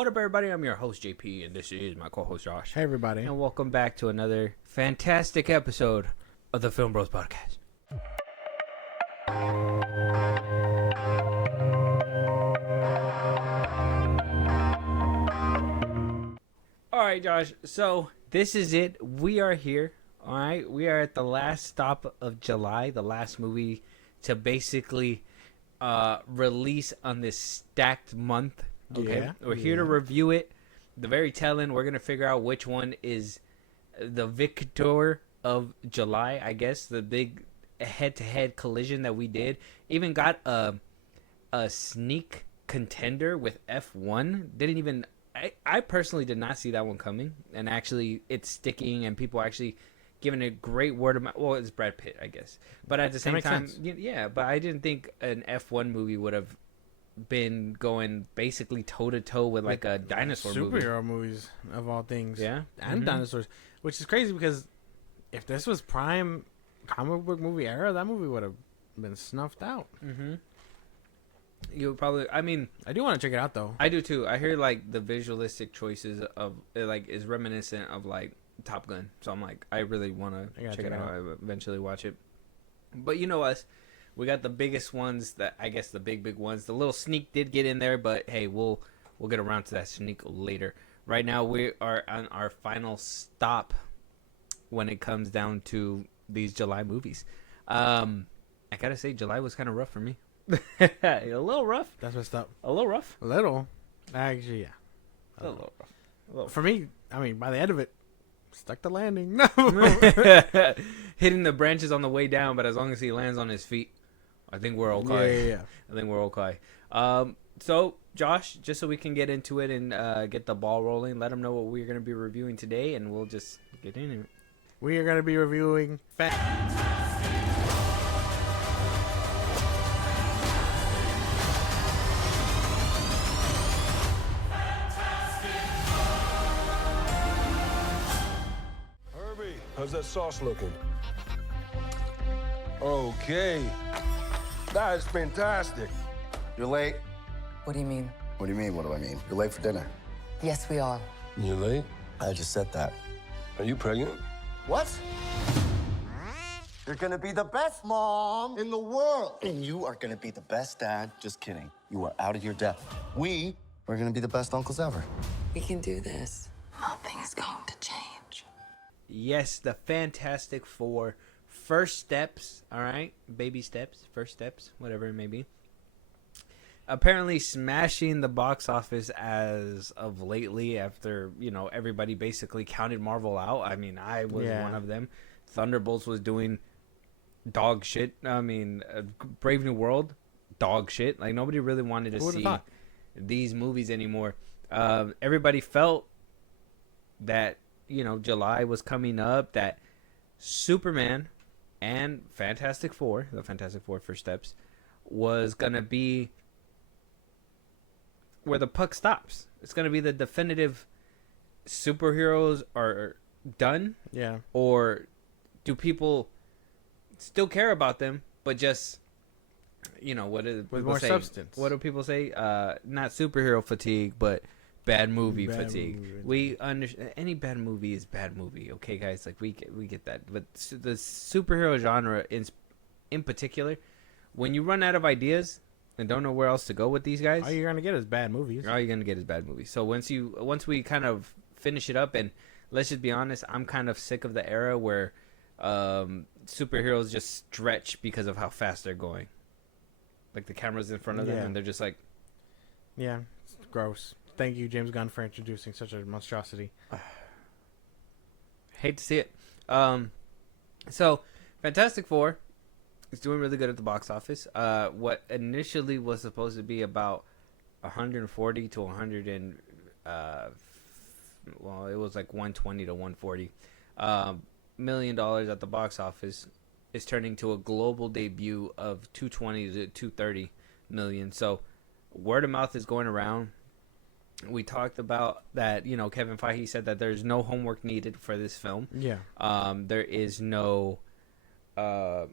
What up, everybody? I'm your host, JP, and this is my co-host, Josh. Hey, everybody. And welcome back to another fantastic episode of the FilmBros podcast. All right, Josh. So this is it. We are here. All right. We are at the last stop of July, the last movie to basically release on this stacked month. Okay. Yeah, We're here to review it. The very tail end, we're going to figure out which one is the victor of July, I guess. The big head-to-head collision that we did. Even got a sneak contender with F1. Didn't even... I personally did not see that one coming. And actually, it's sticking and people actually giving a great word of mouth. Well, it's Brad Pitt, I guess. But at the same time... Yeah, but I didn't think an F1 movie would have been going basically toe-to-toe with like a dinosaur superhero movies of all things. Yeah. And dinosaurs, which is crazy because if this was prime comic book movie era, that movie would have been snuffed out. You would probably... I mean... I do want to check it out, though. I do, too. I hear, like, the visualistic choices of... It, like, is reminiscent of, like, Top Gun. So I'm like, I really want to check it out. I eventually watch it. But you know us. We got the biggest ones that... I guess the big ones. The little sneak did get in there, but, hey, we'll get around to that sneak later. Right now, we are on our final stop when it comes down to these July movies. I gotta say, July was kind of rough for me. A little rough. That's messed up. A little rough. A little. Actually, yeah. A little rough. For me, I mean, by the end of it, stuck the landing. No. Hitting the branches on the way down, but as long as he lands on his feet, I think we're okay. Yeah. I think we're okay. So, Josh, just so we can get into it and get the ball rolling, let them know what we're going to be reviewing today, and we'll just get into it. We are going to be reviewing How's that sauce looking? Okay. That is fantastic. You're late. What do you mean? What do you mean, what do I mean? You're late for dinner. Yes, we are. You late? I just said that. Are you pregnant? What? You're gonna be the best mom in the world. And you are gonna be the best dad. Just kidding. You are out of your depth. We are gonna be the best uncles ever. We can do this. Nothing is going to change. Yes, the Fantastic Four. First steps, all right? Baby steps, first steps, whatever it may be. Apparently smashing the box office as of lately after, everybody basically counted Marvel out. I mean, I was one of them. Thunderbolts was doing dog shit. I mean, Brave New World, dog shit. Like, nobody really wanted to see these movies anymore. Everybody felt that, July was coming up, that Superman and Fantastic Four, the Fantastic Four First Steps, was going to be where the puck stops. It's going to be the definitive superheroes are done. Yeah. Or do people still care about them, but just, with more substance? What do people say? Not superhero fatigue, but bad movie fatigue. We understand any bad movie is bad movie. Okay, guys, like we get that. But the superhero genre in particular, when you run out of ideas and don't know where else to go with these guys, all you're gonna get is bad movies. So once we kind of finish it up, and let's just be honest, I'm kind of sick of the era where superheroes just stretch because of how fast they're going. Like the camera's in front of them and they're just like, yeah, it's gross. Thank you, James Gunn, for introducing such a monstrosity. Hate to see it. So, Fantastic Four is doing really good at the box office. What initially was supposed to be about 140 to 100 and it was like 120 to 140 $1 million at the box office is turning to a global debut of 220 to 230 million. So, word of mouth is going around. We talked about that, Kevin Feige said that there's no homework needed for this film. Yeah. There is no It's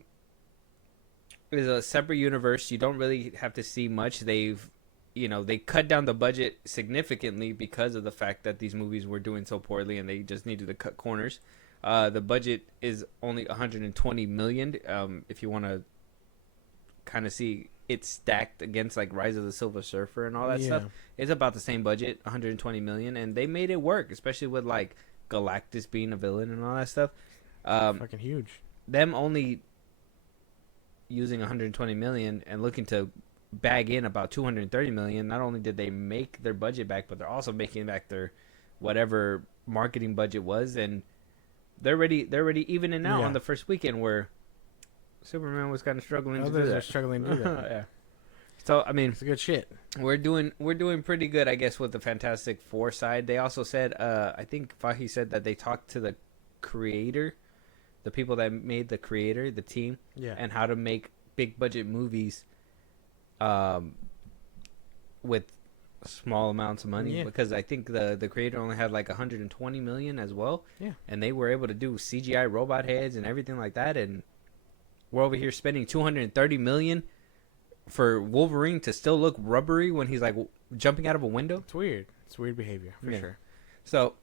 a separate universe. You don't really have to see much. They've, they cut down the budget significantly because of the fact that these movies were doing so poorly, and they just needed to cut corners. The budget is only 120 million. If you want to kind of see it stacked against like Rise of the Silver Surfer and all that stuff, it's about the same budget, 120 million, and they made it work, especially with like Galactus being a villain and all that stuff. Fucking huge. Them only using 120 million and looking to bag in about 230 million. Not only did they make their budget back, but they're also making back their whatever marketing budget was, and they're already evening out on the first weekend where Superman was kind of struggling to do Others that. are struggling to do that. Yeah. So I mean, It's good shit. we're doing pretty good, I guess, with the Fantastic Four side. They also said, I think Fahi said that they talked to the creator, the people that made the creator, the team, Yeah. and how to make big budget movies, with small amounts of money. Yeah. Because I think the creator only had like 120 million as well. Yeah. And they were able to do CGI robot heads and everything like that, and we're over here spending 230 million for Wolverine to still look rubbery when he's like jumping out of a window. It's weird. It's weird behavior for Yeah. sure. So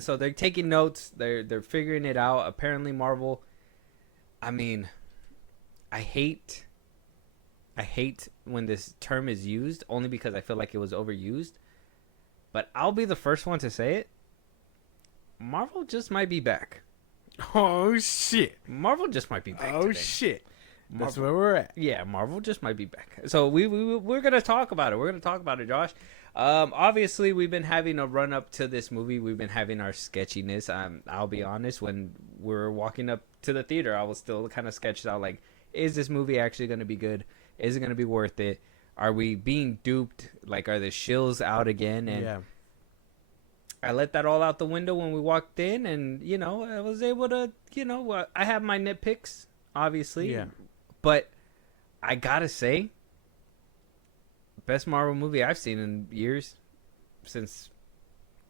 so they're taking notes. They're figuring it out. Apparently Marvel, I mean, I hate when this term is used, only because I feel like it was overused. But I'll be the first one to say it. Marvel just might be back. Oh shit. Marvel just might be back. Oh today. shit. That's Marvel. where we're at. Yeah, Marvel just might be back. So we're gonna talk about it. We're gonna talk about it, Josh. Obviously, we've been having a run up to this movie. We've been having our sketchiness. I'll be honest. When we were walking up to the theater, I was still kind of sketched out. Like, is this movie actually gonna be good? Is it gonna be worth it? Are we being duped? Like, are the shills out again? And Yeah. I let that all out the window when we walked in, and I was able to, I have my nitpicks, obviously. Yeah. But I gotta say, best Marvel movie I've seen in years, since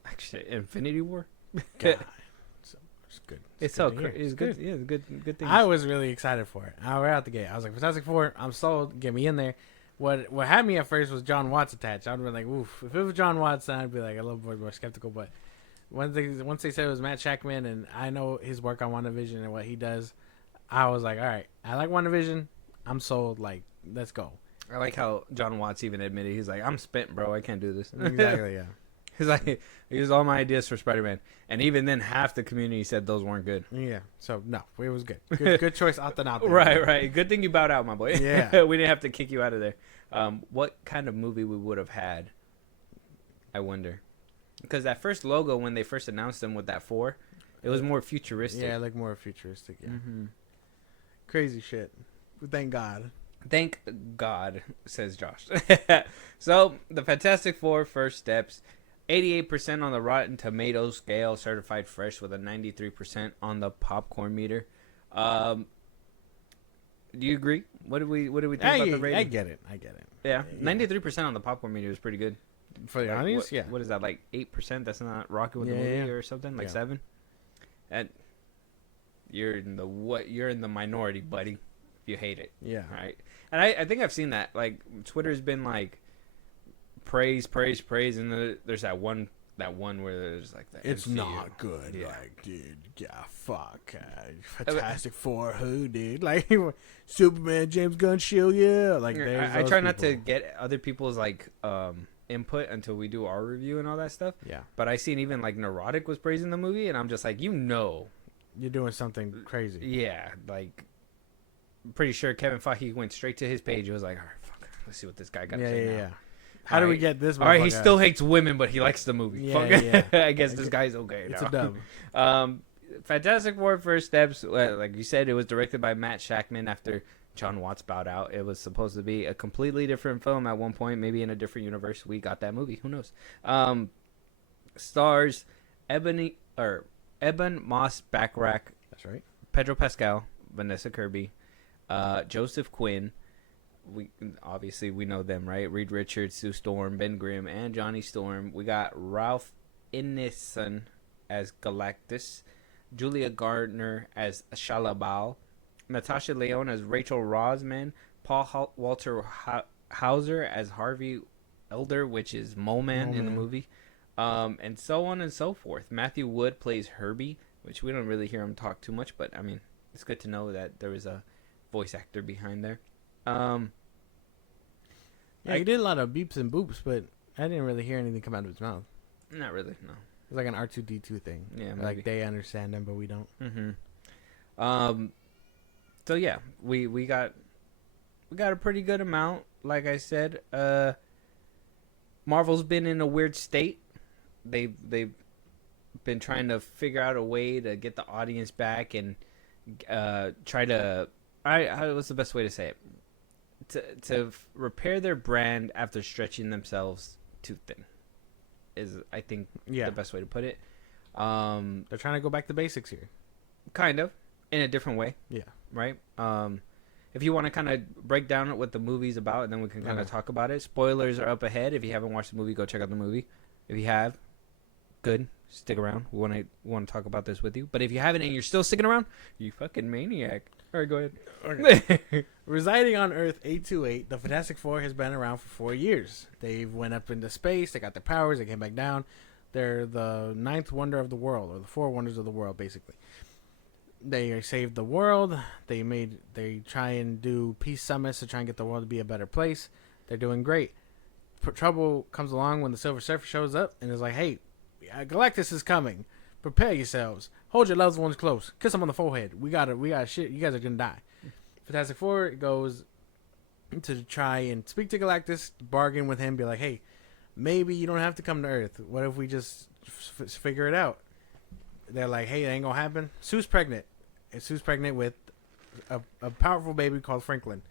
actually Infinity War. God. It's good. It's good so to hear. it's good. Yeah, it's good thing. I was really excited for it. I right out the gate. I was like, Fantastic Four, I'm sold. Get me in there. What had me at first was John Watts attached. I'd be like, oof. If it was John Watts, then I'd be like a little bit more skeptical. But once they said it was Matt Shackman, and I know his work on WandaVision and what he does, I was like, all right, I like WandaVision. I'm sold. Like, let's go. I like how John Watts even admitted, he's like, I'm spent, bro. I can't do this. Exactly, yeah. He's like, here's all my ideas for Spider-Man, and even then, half the community said those weren't good. Yeah. So, no, it was good. Good choice out there. Right. Good thing you bowed out, my boy. Yeah. We didn't have to kick you out of there. What kind of movie we would have had, I wonder. Because that first logo, when they first announced them with that 4, it was more futuristic. Yeah, like more futuristic, yeah. Mm-hmm. Crazy shit. Thank God. Thank God, says Josh. So, the Fantastic Four First Steps, 88% on the Rotten Tomatoes scale, certified fresh with a 93% on the popcorn meter. Do you agree? What do we think about the rating? I get it. Yeah, 93% on the popcorn meter is pretty good. For the Like, audience, what, yeah. What is that, like 8%? That's not rocking with the Yeah, movie yeah. or something, like Yeah. 7. And you're in the minority, buddy. If you hate it, Yeah. right? And I think I've seen that. Like, Twitter's been like praise, and there's that one where there's like that. It's MCU. not good. Yeah. Like, dude, yeah, fuck. Fantastic Four, who, dude? Like, Superman, James Gunn, shield, yeah. Like, there's I those try not to people. get other people's like input until we do our review and all that stuff. Yeah. But I seen even like Neurotic was praising the movie, and I'm just like, You're doing something crazy. yeah, like, I'm pretty sure Kevin Feige went straight to his page. He was like, all right, fuck, let's see what this guy got to Yeah, say yeah, now. yeah. How do we Alright. get this? All right, he motherfucker? still hates women, but he likes the movie. Yeah, Fuck. yeah. I guess this guy's okay. It's now. a dub. Fantastic Four First Steps, like you said, it was directed by Matt Shackman after John Watts bowed out. It was supposed to be a completely different film at one point, maybe in a different universe. We got that movie. Who knows? Stars Eben Moss Backrack, That's right. Pedro Pascal, Vanessa Kirby, Joseph Quinn. We know them, right? Reed Richards, Sue Storm, Ben Grimm, and Johnny Storm. We got Ralph Ineson as Galactus, Julia Gardner as Shalabal, Natasha Lyonne as Rachel Rosman, Paul Walter Hauser as Harvey Elder, which is Mole Man in the Man. movie, and so on and so forth. Matthew Wood plays Herbie, which we don't really hear him talk too much, but I mean, it's good to know that there was a voice actor behind there. Yeah, he did a lot of beeps and boops, but I didn't really hear anything come out of his mouth. Not really, no. It's like an R2D2 thing. Yeah, maybe. Like they understand him, but we don't. Mm-hmm. So yeah, we got a pretty good amount. Like I said, Marvel's been in a weird state. They've been trying to figure out a way to get the audience back and try to. What's the best way to say it? To repair their brand after stretching themselves too thin is, I think, the best way to put it. They're trying to go back to basics here. Kind of, in a different way. Yeah. Right? If you want to kind of break down what the movie's about, and then we can kind of talk about it. Spoilers are up ahead. If you haven't watched the movie, go check out the movie. If you have, good. Stick around. We want to talk about this with you. But if you haven't and you're still sticking around, you fucking maniac. All right, go ahead. Okay. Residing on Earth 828, the Fantastic Four has been around for 4 years. They've went up into space. They got their powers. They came back down. They're the ninth wonder of the world, or the four wonders of the world, basically. They saved the world. They try and do peace summits to try and get the world to be a better place. They're doing great. Trouble comes along when the Silver Surfer shows up and is like, "Hey, Galactus is coming. Prepare yourselves. Hold your loved ones close. Kiss them on the forehead. We got shit. You guys are gonna die." Fantastic Four goes to try and speak to Galactus, bargain with him, be like, "Hey, maybe you don't have to come to Earth. What if we just figure it out?" They're like, "Hey, it ain't gonna happen." Sue's pregnant. And Sue's pregnant with a powerful baby called Franklin.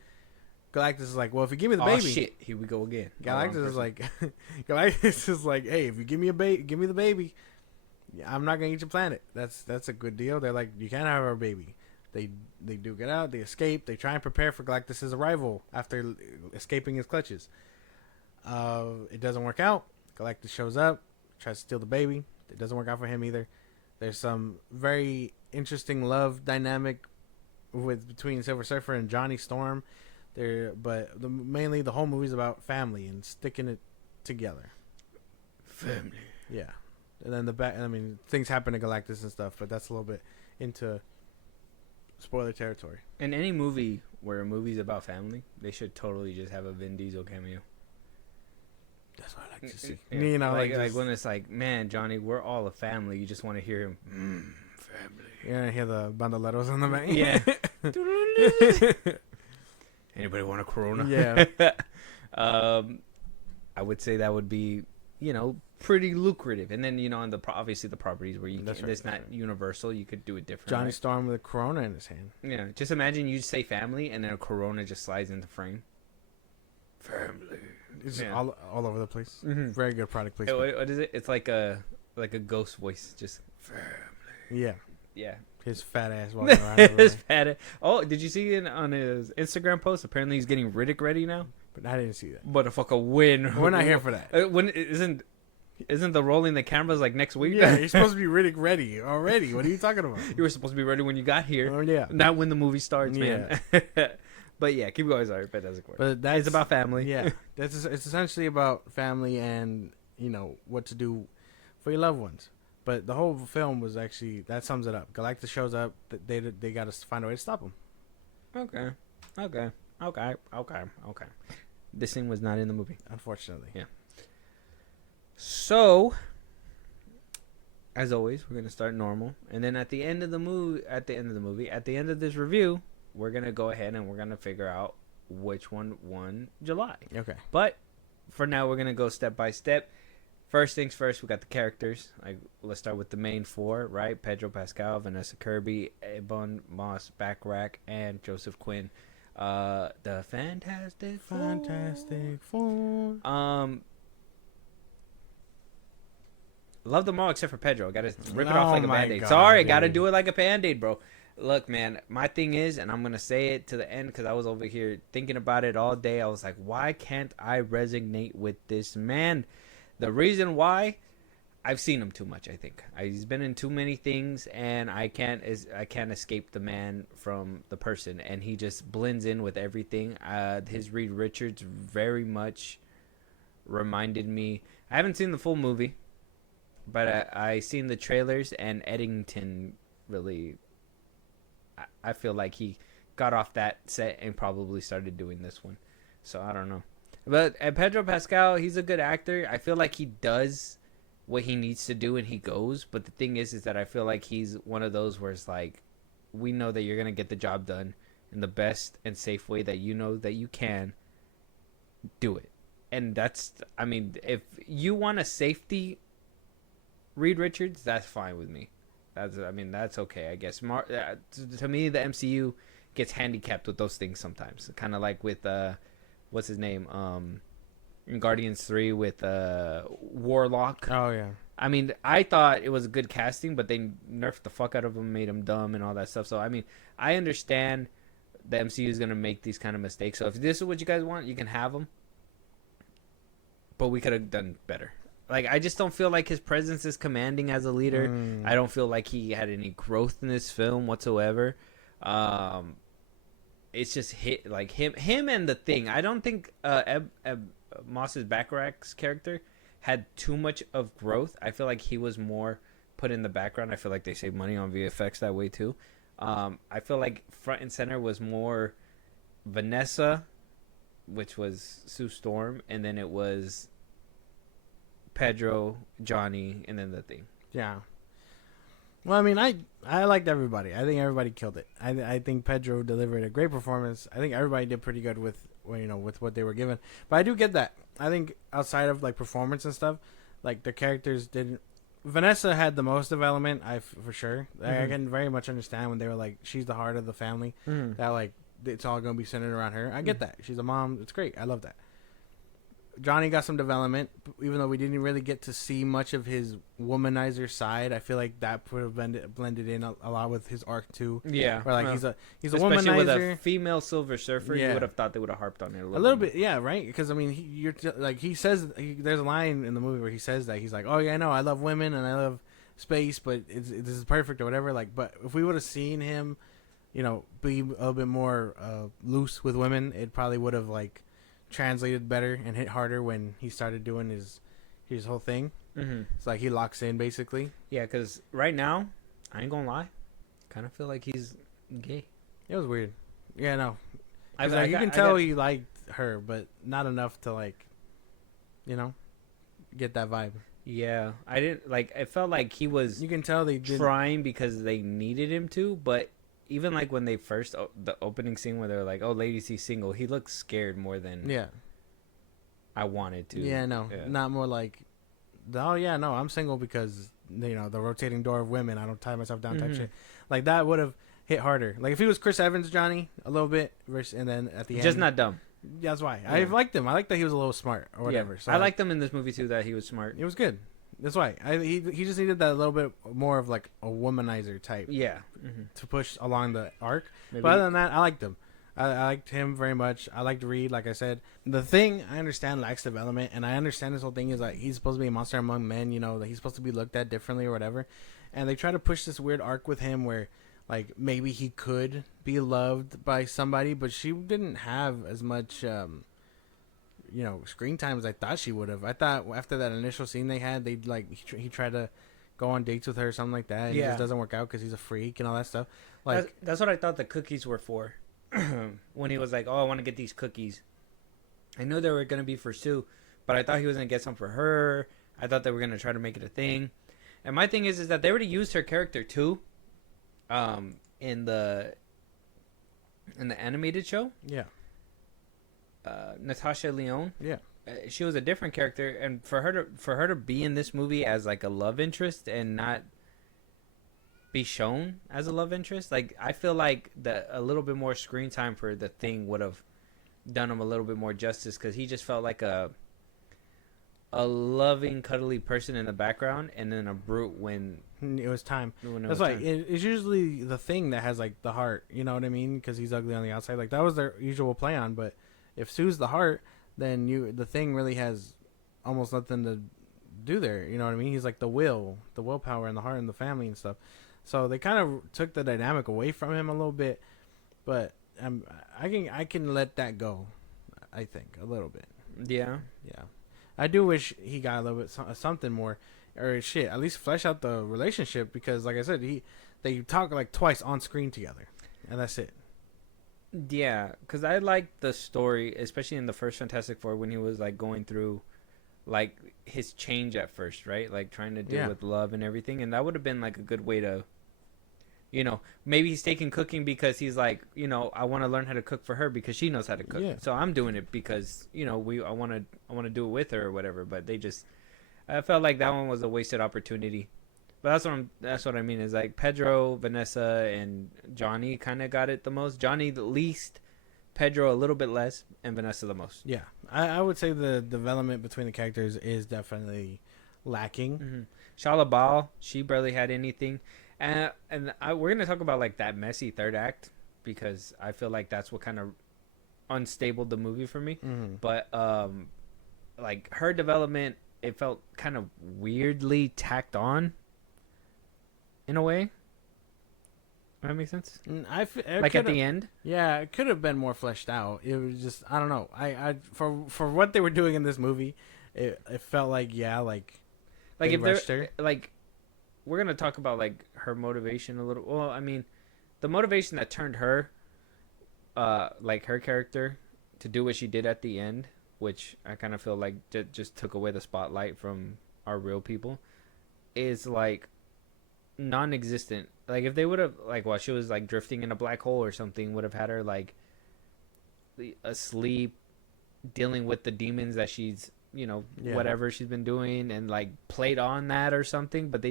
Galactus is like, "Well, if you give me the baby," shit, here we go again. Galactus is like, Galactus is like, "Hey, if you give me the baby, I'm not gonna eat your planet." That's a good deal. They're like, "You can't have our baby." They do get out. They escape. They try and prepare for Galactus's arrival after escaping his clutches. It doesn't work out. Galactus shows up, tries to steal the baby. It doesn't work out for him either. There's some very interesting love dynamic between Silver Surfer and Johnny Storm. But mainly the whole movie's about family and sticking it together. Family. Yeah, and then things happen to Galactus and stuff, but that's a little bit into spoiler territory. In any movie where a movie's about family, they should totally just have a Vin Diesel cameo. That's what I like to see. Yeah. You know, like when it's like, "Man, Johnny, we're all a family." You just want to hear him. Family. You're gonna hear the bandoleros on the back. Yeah. Anybody want a Corona? Yeah. I would say that would be, pretty lucrative. And then, on obviously the properties where it's not universal, you could do it different. Johnny right? Storm with a Corona in his hand. Yeah. Just imagine you say family and then a Corona just slides into frame. Family. It's Yeah. all over the place. Mhm. Very good product Hey, placement. what is it? It's like a ghost voice. Just family. Yeah. Yeah. His fat ass walking around everywhere. His fat. Oh, did you see it on his Instagram post? Apparently, he's getting Riddick ready now. But I didn't see that. Motherfucker, win. We're not here for that. When isn't the rolling the cameras like next week? Yeah, you're supposed to be Riddick ready already. What are you talking about? You were supposed to be ready when you got here. Oh, yeah. Not when the movie starts, man. But yeah, keep going. Sorry, Fantastic Four. But that's It's about family. Yeah, it's essentially about family and what to do for your loved ones. But the whole film was actually that sums it up. Galactus shows up. They got to find a way to stop him. Okay. This scene was not in the movie. Unfortunately. Yeah. So, as always, we're gonna start normal, and then at the end of this review, we're gonna go ahead and we're gonna figure out which one won July. Okay. But for now, we're gonna go step by step. First things first, we got the characters. Let's start with the main four, right? Pedro Pascal, Vanessa Kirby, Ebon Moss Backrack, and Joseph Quinn. The Fantastic Four. Love them all except for Pedro. Gotta rip it off like a Band-Aid. God, Sorry, dude. gotta do it like a Band-Aid, bro. Look, man, my thing is, and I'm gonna say it to the end because I was over here thinking about it all day. I was like, why can't I resonate with this man? The reason why, I've seen him too much. I think he's been in too many things, and I can't escape the man from the person, and he just blends in with everything. His Reed Richards very much reminded me. I haven't seen the full movie, but I seen the trailers, and Eddington really. I feel like he got off that set and probably started doing this one, so I don't know. But Pedro Pascal, he's a good actor. I feel like he does what he needs to do and he goes. But the thing is that I feel like he's one of those where it's like, we know that you're going to get the job done in the best and safe way that you know that you can. Do it. And that's, I mean, if you want a safety Reed Richards, that's fine with me. That's okay, I guess. To me, the MCU gets handicapped with those things sometimes. Kind of like with, what's his name? In Guardians 3 with Warlock. Oh yeah. I mean, I thought it was a good casting, but they nerfed the fuck out of him, made him dumb and all that stuff. So I mean, I understand the MCU is gonna make these kind of mistakes. So if this is what you guys want, you can have them. But we could have done better. Like, I just don't feel like his presence is commanding as a leader. I don't feel like he had any growth in this film whatsoever. It's just him and the Thing. I don't think Moss's Bacharach's character had too much of growth. I feel like he was more put in the background. I feel like they saved money on VFX that way too. I feel like front and center was more Vanessa, which was Sue Storm, and then it was Pedro, Johnny, and then the Thing. Yeah. Well, I mean, I liked everybody. I think everybody killed it. I think Pedro delivered a great performance. I think everybody did pretty good with what they were given. But I do get that. I think outside of like performance and stuff, like the characters didn't. Vanessa had the most development. For sure. I can very much understand when they were like, she's the heart of the family. That like it's all gonna be centered around her. I get that. She's a mom. It's great. I love that. Johnny got some development, even though we didn't really get to see much of his womanizer side. I feel like that would have blended in a lot with his arc too. Yeah, where like he's a especially womanizer with a female Silver Surfer. You would have thought they would have harped on it a little bit. Yeah, right. Because I mean, he says there's a line in the movie where he says that he's like, "Oh yeah, I know, I love women and I love space, but this is perfect or whatever." Like, but if we would have seen him, be a little bit more loose with women, it probably would have like translated better and hit harder when he started doing his whole thing. It's like he locks in basically. Yeah, because right now, I ain't gonna lie, kind of feel like he's gay. It was weird. Yeah, no. You can tell he liked her, but not enough to like, get that vibe. Yeah, I didn't like. It felt like he was. You can tell they did trying because they needed him to, but even like when they first the opening scene where they're like, "Oh, ladies, he's single," he looked scared more than I wanted to. Yeah, no, not more like, "Oh yeah, no, I'm single because the rotating door of women. I don't tie myself down type shit." Like that would have hit harder. Like if he was Chris Evans, Johnny, a little bit, and then at the end, just not dumb. Yeah, that's why I liked him. I liked that he was a little smart or whatever. Yeah, so I liked him in this movie too. That he was smart. It was good. That's why he just needed that little bit more of like a womanizer type. Yeah. To push along the arc. Maybe. But other than that, I liked him. I liked him very much. I liked Reed, like I said. The Thing, I understand, lacks development, and I understand this whole thing is like he's supposed to be a monster among men, that he's supposed to be looked at differently or whatever. And they try to push this weird arc with him where like maybe he could be loved by somebody, but she didn't have as much screen time as I thought she would have. I thought after that initial scene they had, they'd like he tried to go on dates with her or something like that. And it just doesn't work out because he's a freak and all that stuff. Like that's what I thought the cookies were for. When he was like, "Oh, I want to get these cookies," I knew they were gonna be for Sue, but I thought he was gonna get some for her. I thought they were gonna try to make it a thing. And my thing is that they already used her character too, in the animated show. Yeah. Natasha Lyonne. Yeah. She was a different character, and for her to be in this movie as like a love interest and not be shown as a love interest, like I feel like a little bit more screen time for the Thing would have done him a little bit more justice, because he just felt like a loving, cuddly person in the background, and then a brute when it was time. That's why it's usually the Thing that has like the heart. You know what I mean? Because he's ugly on the outside. Like that was their usual play on, but if Sue's the heart, then the Thing really has almost nothing to do there. You know what I mean? He's like the willpower, and the heart, and the family and stuff. So they kind of took the dynamic away from him a little bit, but I can let that go. I think a little bit. Yeah. Yeah, I do wish he got a little bit something more, or shit, at least flesh out the relationship, because like I said, they talk like twice on screen together, and that's it. Yeah, because I liked the story, especially in the first Fantastic Four, when he was like going through like his change at first, right? Like trying to deal with love and everything, and that would have been like a good way to, you know, maybe he's taking cooking because he's like, you know, I want to learn how to cook for her because she knows how to cook. Yeah. So I'm doing it because, you know, I want to do it with her or whatever. But I felt like that one was a wasted opportunity. But that's what I mean is like Pedro, Vanessa, and Johnny kind of got it the most. Johnny the least, Pedro a little bit less, and Vanessa the most. Yeah, I would say the development between the characters is definitely lacking. Mm-hmm. Shala Bal, she barely had anything. And we're going to talk about like that messy third act because I feel like that's what kind of unstable the movie for me. Mm-hmm. But like her development, it felt kind of weirdly tacked on in a way. That makes sense? Like at the end? Yeah, it could have been more fleshed out. It was just, I don't know. For what they were doing in this movie, it felt like, like if rushed they're her. like, we're gonna talk about like her motivation a little. Well, I mean, the motivation that turned her, like her character, to do what she did at the end, which I kind of feel like just took away the spotlight from our real people, is like non-existent. Like if they would have like while she was like drifting in a black hole or something, would have had her like asleep, dealing with the demons that she's, you know, whatever she's been doing, and like played on that or something. But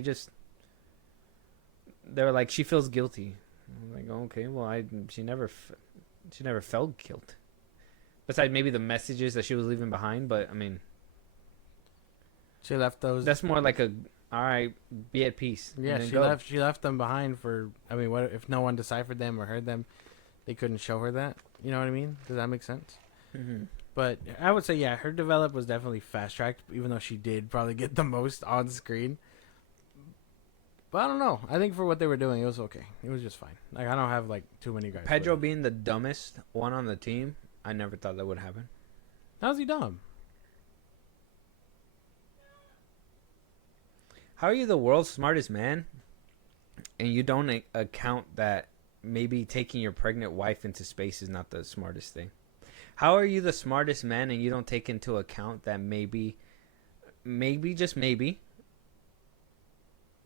they were like, she feels guilty. I'm like, okay, well, she never felt guilt. Besides maybe the messages that she was leaving behind, but I mean, she left those. That's more like all right, be at peace. Yeah, she left them behind for. I mean, what if no one deciphered them or heard them? They couldn't show her that. You know what I mean? Does that make sense? Mm-hmm. But I would say, her develop was definitely fast tracked, even though she did probably get the most on screen. But I don't know. I think for what they were doing, it was okay. It was just fine. Like I don't have like too many guys. Pedro being the dumbest one on the team, I never thought that would happen. How's he dumb? How are you the world's smartest man, and you don't account that maybe taking your pregnant wife into space is not the smartest thing? How are you the smartest man and you don't take into account that maybe just maybe,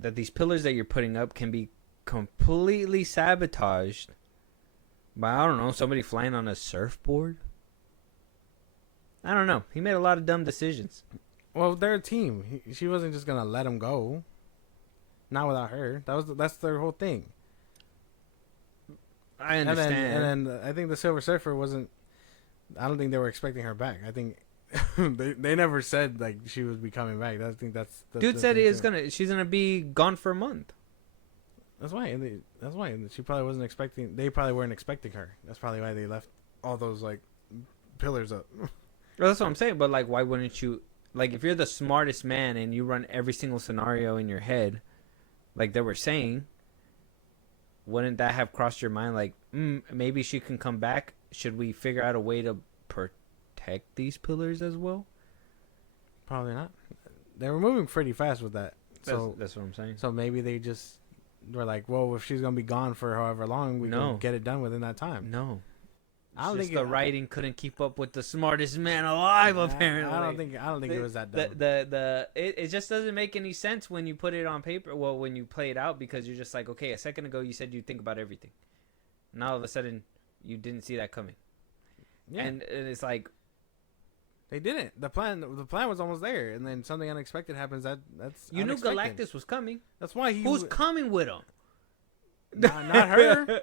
that these pillars that you're putting up can be completely sabotaged by, I don't know, somebody flying on a surfboard? I don't know. He made a lot of dumb decisions. Well, they're a team. She wasn't just gonna let him go. Not without her. That's their whole thing. I understand. And then I think the Silver Surfer wasn't. I don't think they were expecting her back. I think they never said like she would be coming back. I think that's dude said she's gonna be gone for a month. That's why. She probably wasn't expecting. They probably weren't expecting her. That's probably why they left all those like pillars up. Well, that's what I'm saying. But like, why wouldn't you? Like, if you're the smartest man and you run every single scenario in your head, like they were saying, wouldn't that have crossed your mind? Like, maybe she can come back. Should we figure out a way to protect these pillars as well? Probably not. They were moving pretty fast with that. So that's what I'm saying. So maybe they just were like, well, if she's going to be gone for however long, we can get it done within that time. No. I don't think the writing couldn't keep up with the smartest man alive. Apparently, I don't think it was that dumb. It just doesn't make any sense when you put it on paper. Well, when you play it out, because you're just like, okay, a second ago you said you think about everything, and all of a sudden you didn't see that coming. Yeah. And it's like they didn't. The plan was almost there, and then something unexpected happens. That's you knew Galactus was coming. That's why who's coming with him? Not her.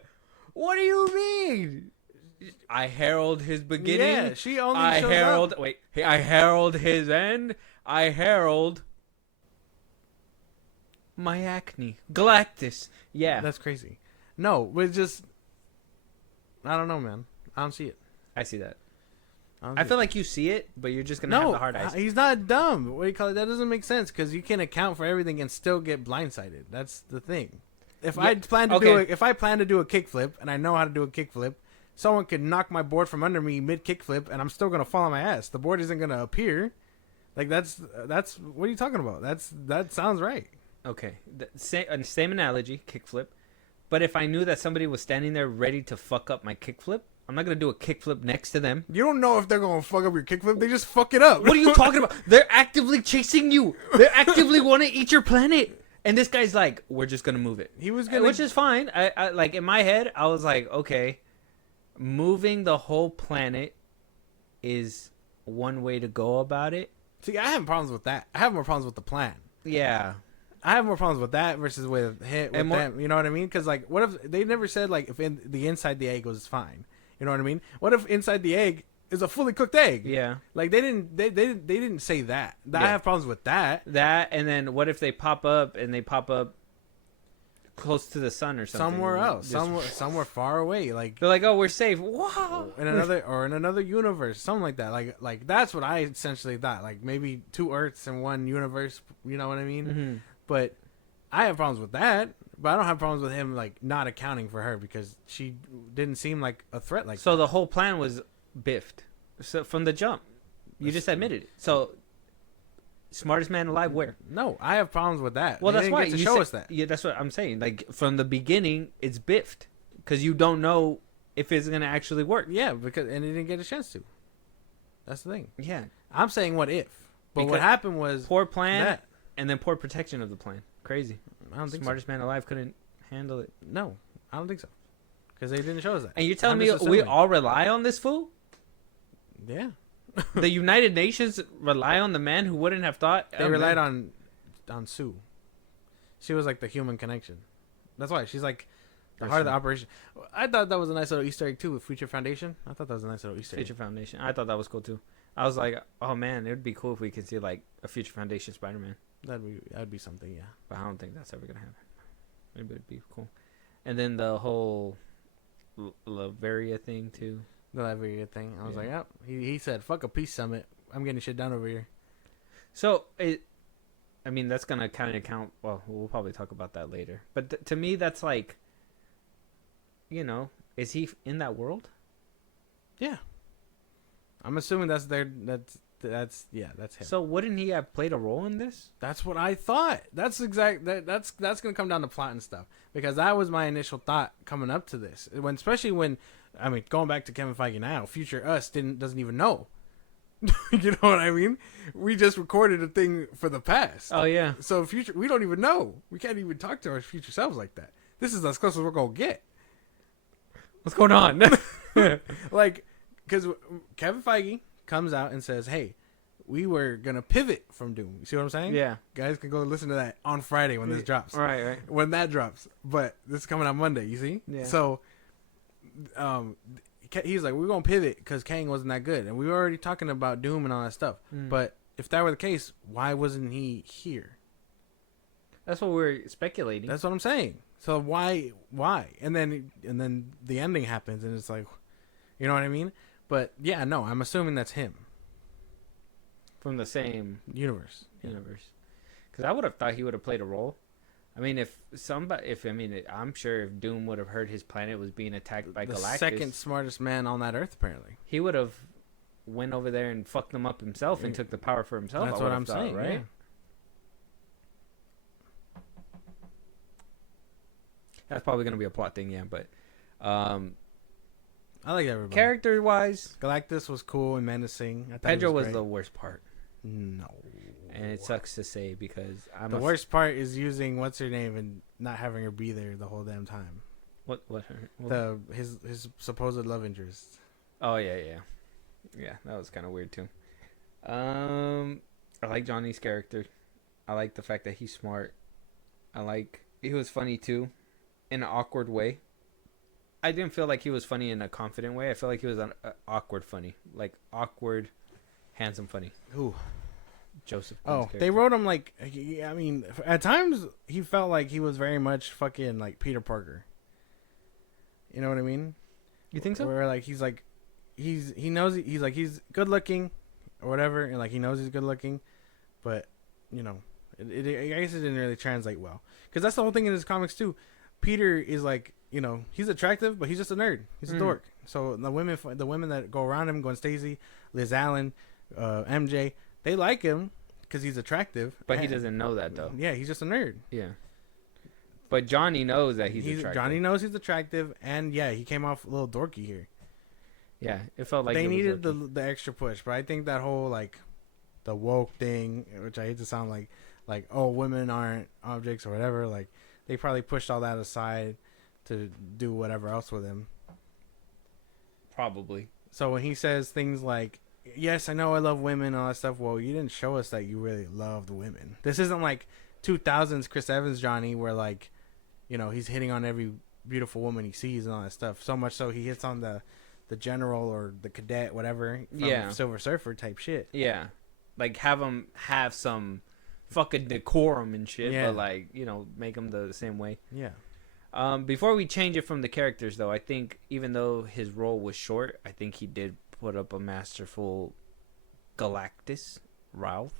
What do you mean? I herald his beginning. Yeah, she only shows up. I herald his end. I herald my acne. Galactus. Yeah. That's crazy. No, we're just... I don't know, man. I don't see it. I see that. I feel like you see it, but you're just gonna have no, the hard eyes. he's not dumb. What do you call it? That doesn't make sense because you can account for everything and still get blindsided. That's the thing. If I plan to do a kickflip and I know how to do a kickflip, someone could knock my board from under me mid kickflip and I'm still gonna fall on my ass. The board isn't gonna appear. Like that's what are you talking about? That sounds right. Okay, same analogy, kickflip. But if I knew that somebody was standing there ready to fuck up my kickflip, I'm not gonna do a kickflip next to them. You don't know if they're gonna fuck up your kickflip. They just fuck it up. What are you talking about? They're actively chasing you. They actively want to eat your planet. And this guy's like, we're just gonna move it. He was gonna, which is fine. I like in my head, I was like, okay, moving the whole planet is one way to go about it. See, I have problems with that. I have more problems with the plan. Yeah. I have more problems with that versus with them. You know what I mean? Because like, what if they never said like if the inside the egg was fine? You know what I mean? What if inside the egg is a fully cooked egg? Yeah. Like they didn't say that. I have problems with that. That and then what if they pop up close to the sun or something? Somewhere else, somewhere far away. Like they're like, oh, we're safe. Wow. In another universe, something like that. Like that's what I essentially thought. Like maybe 2 Earths in one universe. You know what I mean? Mm-hmm. But I have problems with that. But I don't have problems with him like not accounting for her because she didn't seem like a threat like so that. the whole plan was biffed. So from the jump, you just admitted it. So smartest man alive where? No, I have problems with that. Well, They that's didn't why get to you show said- us that. Yeah, that's what I'm saying. Like from the beginning, it's biffed because you don't know if it's gonna actually work. Yeah, because and he didn't get a chance to. That's the thing. Yeah. I'm saying what if, but what Because happened was Poor plan that. and then poor protection of the plan. Crazy. I don't think Smartest man alive couldn't handle it. so. No, I don't think so. Because they didn't show us that. And you're telling I'm me just we assuming. all rely on this fool? Yeah. The United Nations rely on the man who wouldn't have thought. They relied on Sue. She was like the human connection. That's why she's like the heart of the operation. I thought that was a nice little Easter egg too with Future Foundation. I thought that was a nice little Easter egg. Future Foundation. I thought that was cool too. I was like, oh man, it would be cool if we could see like a Future Foundation Spider-Man. That'd be something, yeah. But I don't think that's ever gonna happen. Maybe it'd be cool. And then the whole Laveria thing too. The Liberia thing. I was like, yep. He said, "Fuck a peace summit. I'm getting shit done over here." So I mean, that's gonna kind of count. Well, we'll probably talk about that later. But to me, that's like, you know, is he in that world? Yeah. I'm assuming that's him. So wouldn't he have played a role in this? That's what I thought. That's gonna come down to plot and stuff because that was my initial thought coming up to this. Especially when, I mean, going back to Kevin Feige now, future us doesn't even know. You know what I mean? We just recorded a thing for the past. Oh yeah. So future, we don't even know. We can't even talk to our future selves like that. This is as close as we're gonna get. What's going on? Like, because Kevin Feige comes out and says, "Hey, we were gonna pivot from Doom." You see what I'm saying? Yeah. Guys can go listen to that on Friday when this drops. Right. When that drops, but this is coming out Monday. You see? Yeah. So, he's like, "We're gonna pivot because Kang wasn't that good, and we were already talking about Doom and all that stuff." But if that were the case, why wasn't he here? That's what we're speculating. That's what I'm saying. So why? And then the ending happens, and it's like, you know what I mean? But yeah, no, I'm assuming that's him. From the same Universe. Because I would have thought he would have played a role. I mean, I'm sure if Doom would have heard his planet was being attacked by The Galactus, second smartest man on that Earth, apparently. he would have went over there and fucked them up himself and took the power for himself. That's I what would I'm have thought, saying, right? yeah. That's probably gonna be a plot thing, yeah. But I like everybody. character-wise, Galactus was cool and menacing. I thought he Pedro was great. the worst part, No. and it sucks to say because I'm The worst part is using what's her name and not having her be there the whole damn time. What? His supposed love interest. Oh yeah. That was kind of weird too. I like Johnny's character. I like the fact that he's smart. He was funny too, in an awkward way. I didn't feel like he was funny in a confident way. I feel like he was an awkward funny, like awkward, handsome funny. Who? Joseph. Oh, Quinn's they character. wrote him like. I mean, at times he felt like he was very much fucking like Peter Parker. You know what I mean? You think so? Where like he's like, he knows he's like he's good looking or whatever, and like he knows he's good looking, but you know, I guess it didn't really translate well because that's the whole thing in his comics too. Peter is like, you know, he's attractive, but he's just a nerd. He's a dork. So the women that go around him, Gwen Stacy, Liz Allen, MJ, they like him because he's attractive. But he doesn't know that though. Yeah, he's just a nerd. Yeah. But Johnny knows that he's attractive. Johnny knows he's attractive, and yeah, he came off a little dorky here. Yeah, it felt like they it was needed dorky. the extra push, but I think that whole like the woke thing, which I hate to sound like oh, women aren't objects or whatever, like they probably pushed all that aside to do whatever else with him. Probably. So when he says things like, yes, I know I love women and all that stuff, well, you didn't show us that you really loved women. This isn't like 2000s Chris Evans Johnny where like, you know, he's hitting on every beautiful woman he sees and all that stuff. So much so he hits on the general or the cadet, whatever, from Silver Surfer type shit. Yeah. Like have him have some fucking decorum and shit, Yeah. but like, you know, make them the same way. Yeah. Before we change it from the characters, though, I think even though his role was short, I think he did put up a masterful Galactus, Ralph.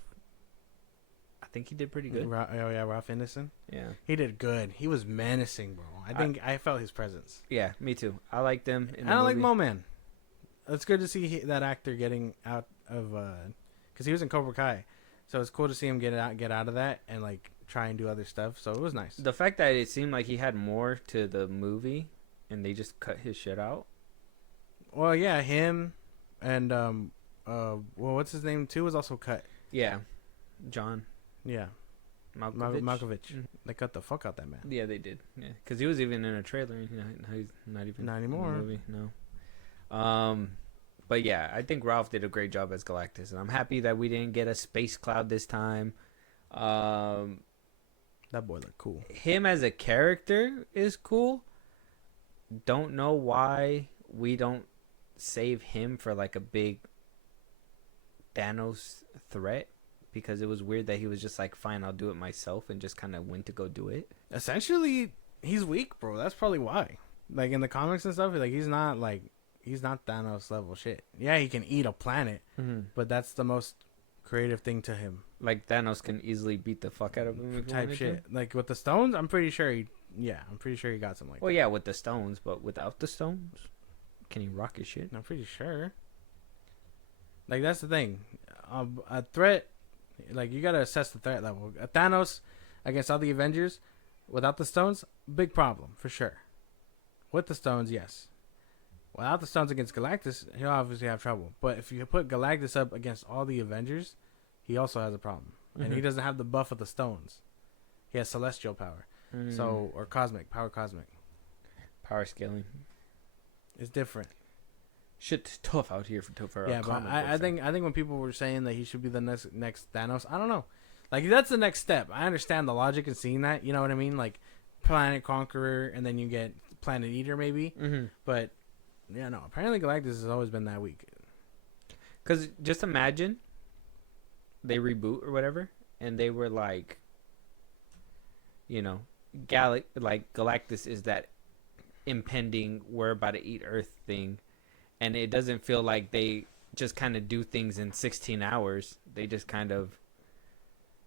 I think he did pretty good. Ralph Ineson. Yeah. He did good. He was menacing, bro. I think I felt his presence. Yeah, me too. I liked him. I don't like Mo Man. It's good to see that actor getting out of, because he was in Cobra Kai, so it's cool to see him get out of that and like try and do other stuff. So it was nice. The fact that it seemed like he had more to the movie, and they just cut his shit out. Well, yeah, him and well, what's his name too was also cut. Yeah, John. Yeah, Malkovich. Malkovich. Mhm. They cut the fuck out that man. Yeah, they did. Yeah, because he was even in a trailer. You know, he's not even Not in the anymore. movie. No. But yeah, I think Ralph did a great job as Galactus, and I'm happy that we didn't get a space cloud this time. That boy looked cool. Him as a character is cool. Don't know why we don't save him for like a big Thanos threat, because it was weird that he was just like, fine, I'll do it myself, and just kind of went to go do it. Essentially, he's weak, bro. That's probably why. Like in the comics and stuff, like he's not Thanos level shit. Yeah, he can eat a planet, but that's the most creative thing to him. Like Thanos can easily beat the fuck out of him. If he Type wanted shit. to. Like with the stones, I'm pretty sure he got something like Well, that. yeah, with the stones, but without the stones, can he rock his shit? I'm pretty sure. Like that's the thing. A threat, like you gotta assess the threat level. Thanos against all the Avengers, without the stones, big problem for sure. With the stones, yes. Without the stones against Galactus, he'll obviously have trouble. But if you put Galactus up against all the Avengers, he also has a problem. And he doesn't have the buff of the stones. He has celestial power. So, or cosmic, power cosmic. Power scaling. It's different. Shit's tough out here for Yeah, but I think when people were saying that he should be the next Thanos, I don't know. Like that's the next step. I understand the logic of seeing that. You know what I mean? Like Planet Conqueror, and then you get Planet Eater, maybe. But yeah, no. Apparently, Galactus has always been that weak. Because just imagine they reboot or whatever, and they were like, you know, Galactus is that impending we're about to eat Earth thing, and it doesn't feel like they just kind of do things in 16 hours. They just kind of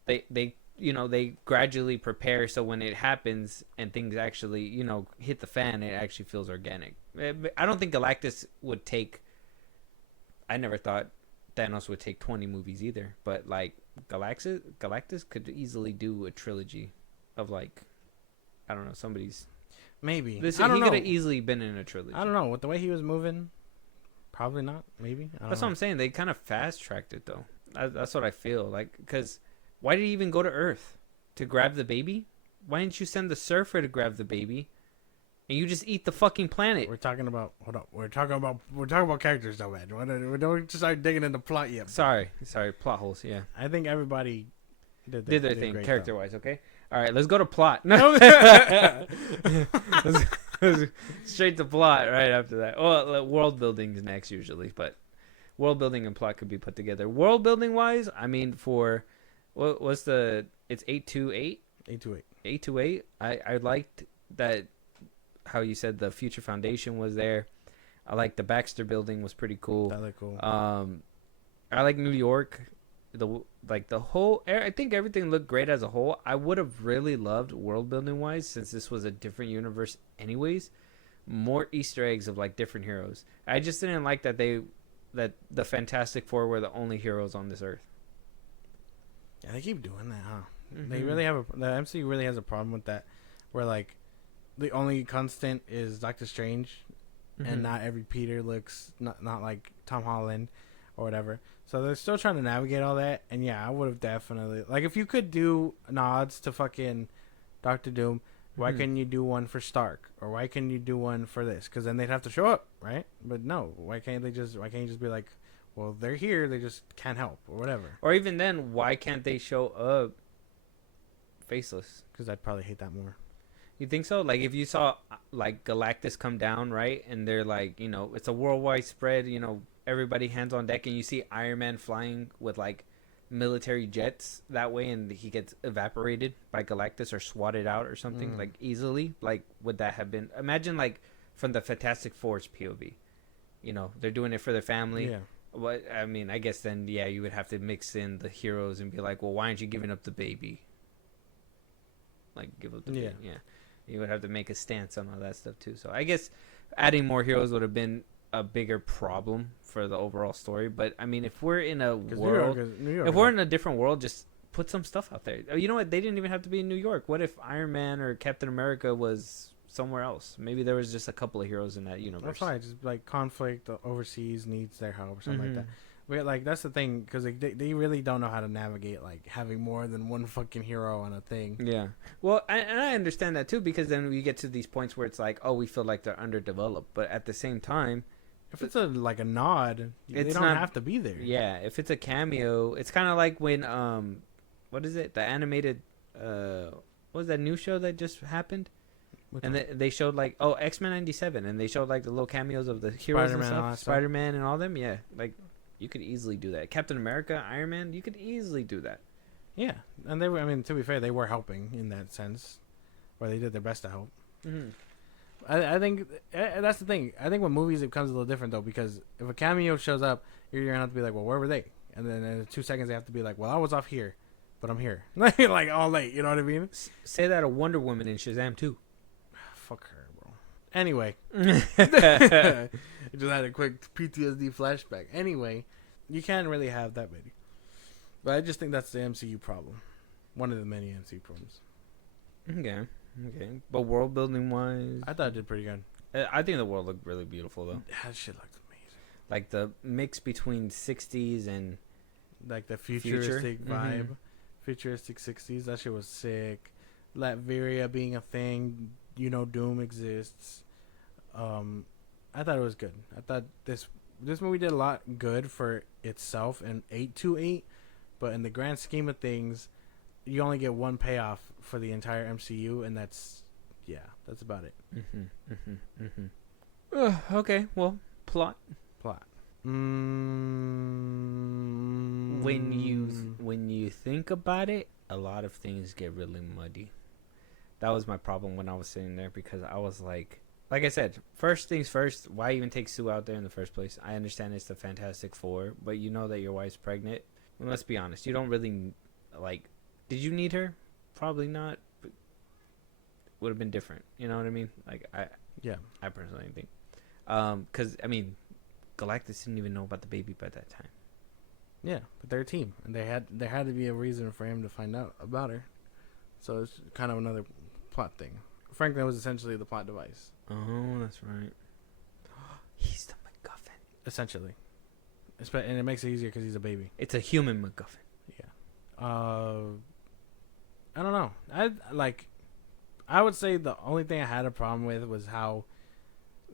they you know, they gradually prepare, so when it happens and things actually, you know, hit the fan, it actually feels organic. I don't think Galactus would take, I never thought Thanos would take 20 movies either, but like Galactus could easily do a trilogy of like, I don't know, somebody's Maybe. this. I don't He know. could have easily been in a trilogy. I don't know. With the way he was moving, probably not. Maybe. I don't That's know. what I'm saying. They kind of fast tracked it though. That's what I feel like. Because why did he even go to Earth to grab the baby? Why didn't you send the surfer to grab the baby, and you just eat the fucking planet? We're talking about. Hold up. We're talking about characters, though, man. We don't just start digging into plot yet. Sorry, plot holes. Yeah, I think everybody did their thing great, character though. wise. Okay, all right. Let's go to plot. No, let's straight to plot right after that. Well, world building is next usually, but world building and plot could be put together. World building wise, I mean, for what's the? It's 828. 828. 828. I liked that how you said the Future Foundation was there. I like the Baxter Building was pretty cool. That looked cool. I like New York. The whole. I think everything looked great as a whole. I would have really loved world building wise, since this was a different universe, anyways. More Easter eggs of like different heroes. I just didn't like that the Fantastic Four were the only heroes on this earth. Yeah, they keep doing that, huh? Mm-hmm. They really have the MCU really has a problem with that, where like the only constant is Doctor Strange, Mm-hmm. and not every Peter looks not like Tom Holland or whatever. So they're still trying to navigate all that. And yeah, I would have definitely, like, if you could do nods to fucking Doctor Doom, why couldn't you do one for Stark, or why couldn't you do one for this? Because then they'd have to show up, right? But no, why can't you just be like, well, they're here, they just can't help or whatever? Or even then, why can't they show up faceless? Because I'd probably hate that more. You think so? Like, if you saw like Galactus come down, right, and they're like, it's a worldwide spread, everybody hands on deck, and you see Iron Man flying with like military jets that way, and he gets evaporated by Galactus or swatted out or something like easily. Like, would that have been? Imagine like from the Fantastic Four's POV, they're doing it for their family. Yeah. What I mean, I guess then you would have to mix in the heroes and be like, well, why aren't you giving up the baby? Like, give up the baby. Yeah. You would have to make a stance on all that stuff too. So I guess adding more heroes would have been a bigger problem for the overall story. But I mean, if we're in a world, New York, if we're in a different world, just put some stuff out there. Oh, you know what? They didn't even have to be in New York. What if Iron Man or Captain America was somewhere else? Maybe there was just a couple of heroes in that universe. that's fine. Just like conflict overseas needs their help or something like that. But like that's the thing, because they really don't know how to navigate like having more than one fucking hero on a thing. Yeah. Well, and I understand that too, because then we get to these points where it's like, oh, we feel like they're underdeveloped, but at the same time, If it's a nod, they don't have to be there. yeah, if it's a cameo, it's kind of like when what is it? The animated what was that new show that just happened? And they showed like X-Men 97, and they showed like the little cameos of the heroes Spider-Man and all and that stuff, stuff. Spider-Man and all them. Yeah, like you could easily do that. Captain America, Iron Man, you could easily do that. Yeah, and they were. I mean, to be fair, they were helping in that sense, or they did their best to help. I think that's the thing. I think with movies it becomes a little different though, because if a cameo shows up, you're gonna have to be like, well, where were they? And then in 2 seconds they have to be like, well, I was off here, but I'm here, like all late. You know what I mean? Say that of Wonder Woman in Shazam too. Fuck her, bro. Anyway, I just had a quick PTSD flashback. Anyway, you can't really have that many, but I just think that's the MCU problem. One of the many MCU problems. Okay. But world building wise, I thought it did pretty good. I think the world looked really beautiful though. That shit looked amazing. Like the mix between 60s and Like the futuristic Future? vibe, futuristic 60s. That shit was sick. Latveria being a thing, Doom exists. I thought it was good. I thought this movie did a lot good for itself and 828, but in the grand scheme of things, you only get one payoff for the entire MCU, and that's about it. Okay, well, plot. Plot. When you think about it, a lot of things get really muddy. That was my problem when I was sitting there, because I was like I said, first things first, why even take Sue out there in the first place? I understand it's the Fantastic Four, but you know that your wife's pregnant. Well, let's be honest, you don't really did you need her? Probably not. But would have been different. You know what I mean? I personally think. Because I mean, Galactus didn't even know about the baby by that time. Yeah, but they're a team, and there had to be a reason for him to find out about her. So it's kind of another plot thing. Franklin was essentially the plot device. Oh, that's right. He's the MacGuffin. Essentially. And it makes it easier because he's a baby. It's a human MacGuffin. Yeah. I don't know. I would say the only thing I had a problem with was how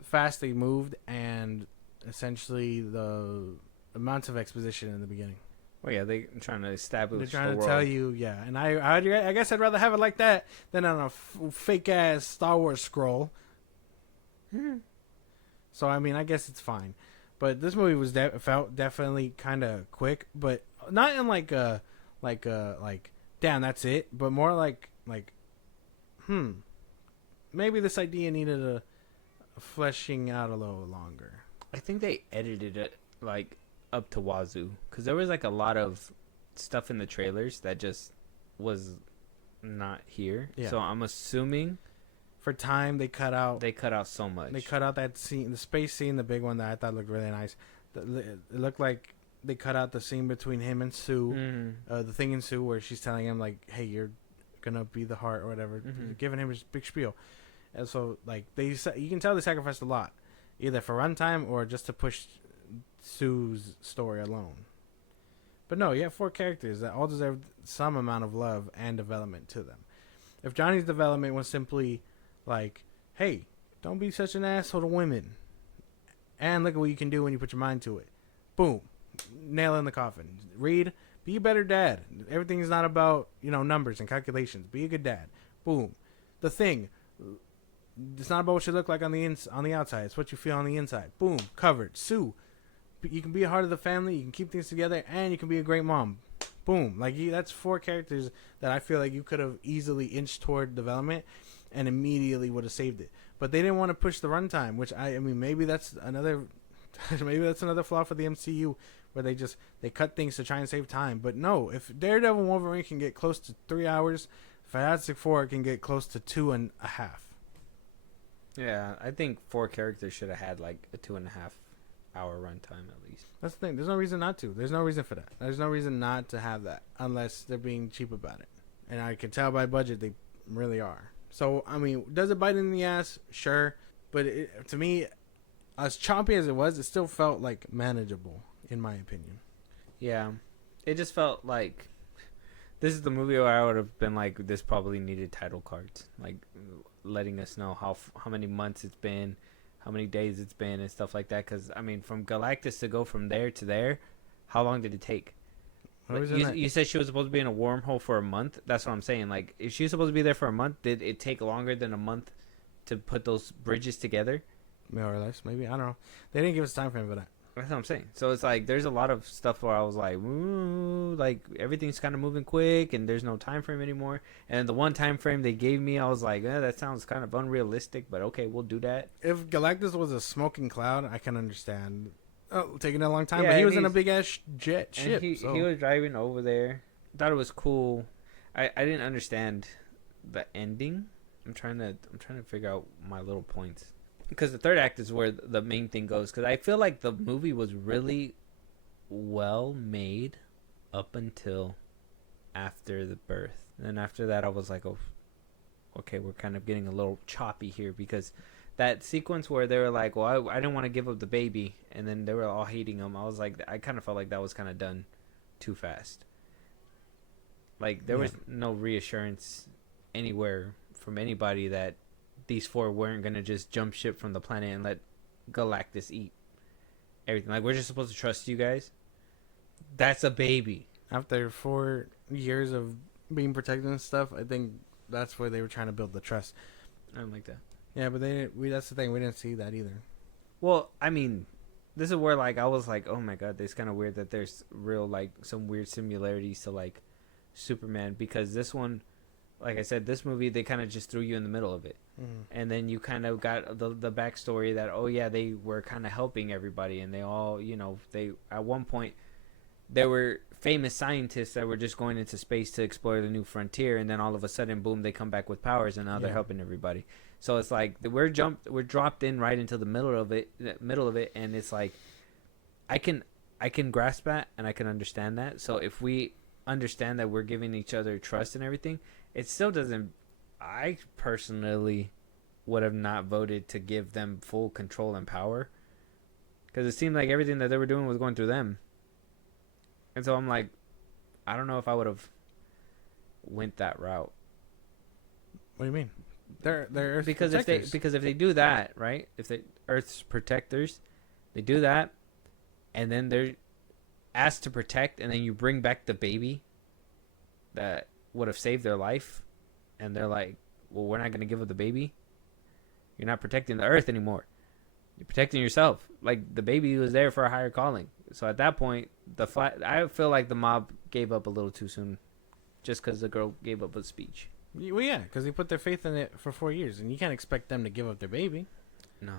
fast they moved, and essentially the amounts of exposition in the beginning. Well, yeah, they're trying to establish. They're trying the to world. tell you, yeah. And I guess I'd rather have it like that than on a fake ass Star Wars scroll. So I mean, I guess it's fine. But this movie was felt definitely kind of quick, but not in like damn, that's it, but more like maybe this idea needed a fleshing out a little longer. I think they edited it like up to wazoo because there was like a lot of stuff in the trailers that just was not here. Yeah. So I'm assuming For time, they cut out. they cut out so much. They cut out that scene, the space scene, the big one that I thought looked really nice. It looked like they cut out the scene between him and Sue, Mm-hmm. the thing in Sue where she's telling him like, "Hey, you're gonna be the heart" or whatever, giving him his big spiel. And so like you can tell they sacrificed a lot, either for runtime or just to push Sue's story alone. But no, you have 4 characters that all deserve some amount of love and development to them. If Johnny's development was simply like, "Hey, don't be such an asshole to women, and look at what you can do when you put your mind to it," boom, nail in the coffin. Reed, be a better dad. Everything is not about numbers and calculations. Be a good dad. Boom. The Thing, it's not about what you look like on the outside. It's what you feel on the inside. Boom, covered. Sue, you can be a heart of the family. You can keep things together, and you can be a great mom. Boom. Like that's 4 characters that I feel like you could have easily inched toward development, and immediately would have saved it. But they didn't want to push the runtime, which I mean maybe that's another flaw for the MCU, where they cut things to try and save time. But no, if Daredevil and Wolverine can get close to 3 hours, Fantastic Four can get close to 2.5. Yeah, I think 4 characters should have had like a 2.5 hour runtime at least. That's the thing. There's no reason not to. There's no reason for that. There's no reason not to have that unless they're being cheap about it. And I can tell by budget they really are. So, I mean, does it bite in the ass? Sure. But to me, as choppy as it was, it still felt like manageable, in my opinion. Yeah, it just felt like this is the movie where I would have been like, this probably needed title cards, like letting us know how many months it's been, how many days it's been, and stuff like that. Because I mean, from Galactus to go from there to there, how long did it take? You said she was supposed to be in a wormhole for a month. That's what I'm saying. Like, if she was supposed to be there for a month, did it take longer than a month to put those bridges together? More or less, maybe. I don't know. They didn't give us time frame for that. That's what I'm saying. So it's like there's a lot of stuff where I was like, ooh, like everything's kind of moving quick, and there's no time frame anymore. And the one time frame they gave me, I was like, that sounds kind of unrealistic, but okay, we'll do that. If Galactus was a smoking cloud, I can understand. Oh, taking a long time, Yeah, but he and was in a big ass jet ship. He so. he was driving over there. Thought it was cool. I didn't understand the ending. I'm trying to figure out my little points, because the third act is where the main thing goes. Because I feel like the movie was really well made up until after the birth. And after that, I was like, oh, okay, we're kind of getting a little choppy here, because that sequence where they were like, well, I didn't want to give up the baby, and then they were all hating him. I was like, I kind of felt like that was kind of done too fast. Like, there was no reassurance anywhere from anybody that these 4 weren't going to just jump ship from the planet and let Galactus eat everything. Like, we're just supposed to trust you guys? That's a baby. After 4 years of being protected and stuff, I think that's where they were trying to build the trust. I don't like that. Yeah, but that's the thing. We didn't see that either. Well, I mean, this is where, like, I was like, oh my god, it's kind of weird that there's real, like, some weird similarities to, like, Superman, because this one, like I said, this movie, they kind of just threw you in the middle of it. And then you kind of got the backstory that, oh yeah, they were kind of helping everybody, and they all, they, at one point, there were famous scientists that were just going into space to explore the new frontier, and then all of a sudden, boom, they come back with powers, and now they're helping everybody. So it's like we're dropped in right into the middle of it, and it's like I can grasp that, and I can understand that. So if we understand that we're giving each other trust and everything, it still doesn't. I personally would have not voted to give them full control and power, because it seemed like everything that they were doing was going through them. And so I'm like, I don't know if I would have went that route. What do you mean? They're Earth's because protectors. if they do that, right? If they Earth's protectors, they do that, and then they're asked to protect, and then you bring back the baby that would have saved their life, and they're like, well, we're not going to give up the baby. You're not protecting the Earth anymore. You're protecting yourself. Like, the baby was there for a higher calling. So at that point, I feel like the mob gave up a little too soon, just because the girl gave up a speech. Well, yeah, because they put their faith in it for 4 years, and you can't expect them to give up their baby. No,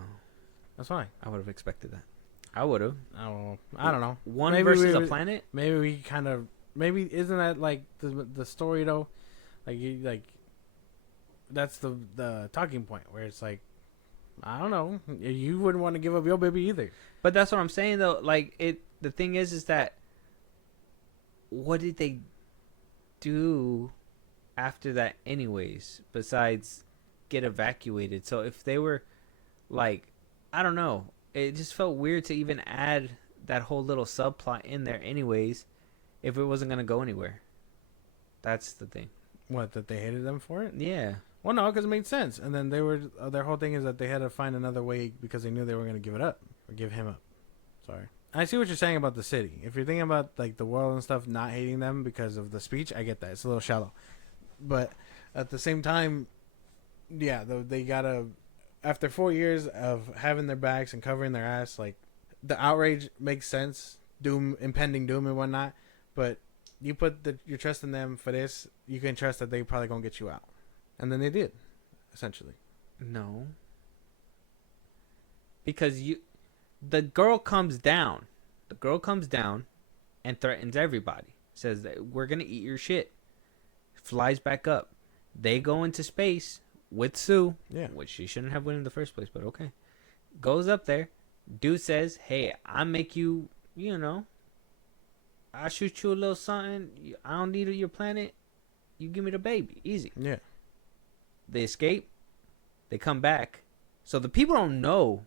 That's why. I would have expected that. I would have. Oh, I don't know. One Maybe versus we- a planet. Maybe we kind of isn't that like the story though? Like that's the talking point where it's like, I don't know, you wouldn't want to give up your baby either. But that's what I'm saying though. Like it. The thing is that what did they do after that, anyways? Besides get evacuated. So if they were like, I don't know. It just felt weird to even add that whole little subplot in there, anyways, if it wasn't gonna go anywhere. That's the thing. What, that they hated them for it? Yeah. Well, no, because it made sense. And then they were their whole thing is that they had to find another way because they knew they were going to give it up or give him up. Sorry. I see what you're saying about the city. If you're thinking about like the world and stuff, not hating them because of the speech, I get that. It's a little shallow. But at the same time, yeah, they gotta. After 4 years of having their backs and covering their ass, like the outrage makes sense. Impending doom and whatnot. But you put your trust in them for this, you can trust that they probably gonna get you out. And then they did, essentially. No. Because the girl comes down. The girl comes down and threatens everybody. Says that we're going to eat your shit. Flies back up. They go into space with Sue. Yeah. Which she shouldn't have went in the first place, but okay. Goes up there. Dude says, hey, I make you, I shoot you a little something. I don't need your planet. You give me the baby. Easy. Yeah. They escape. They come back. So the people don't know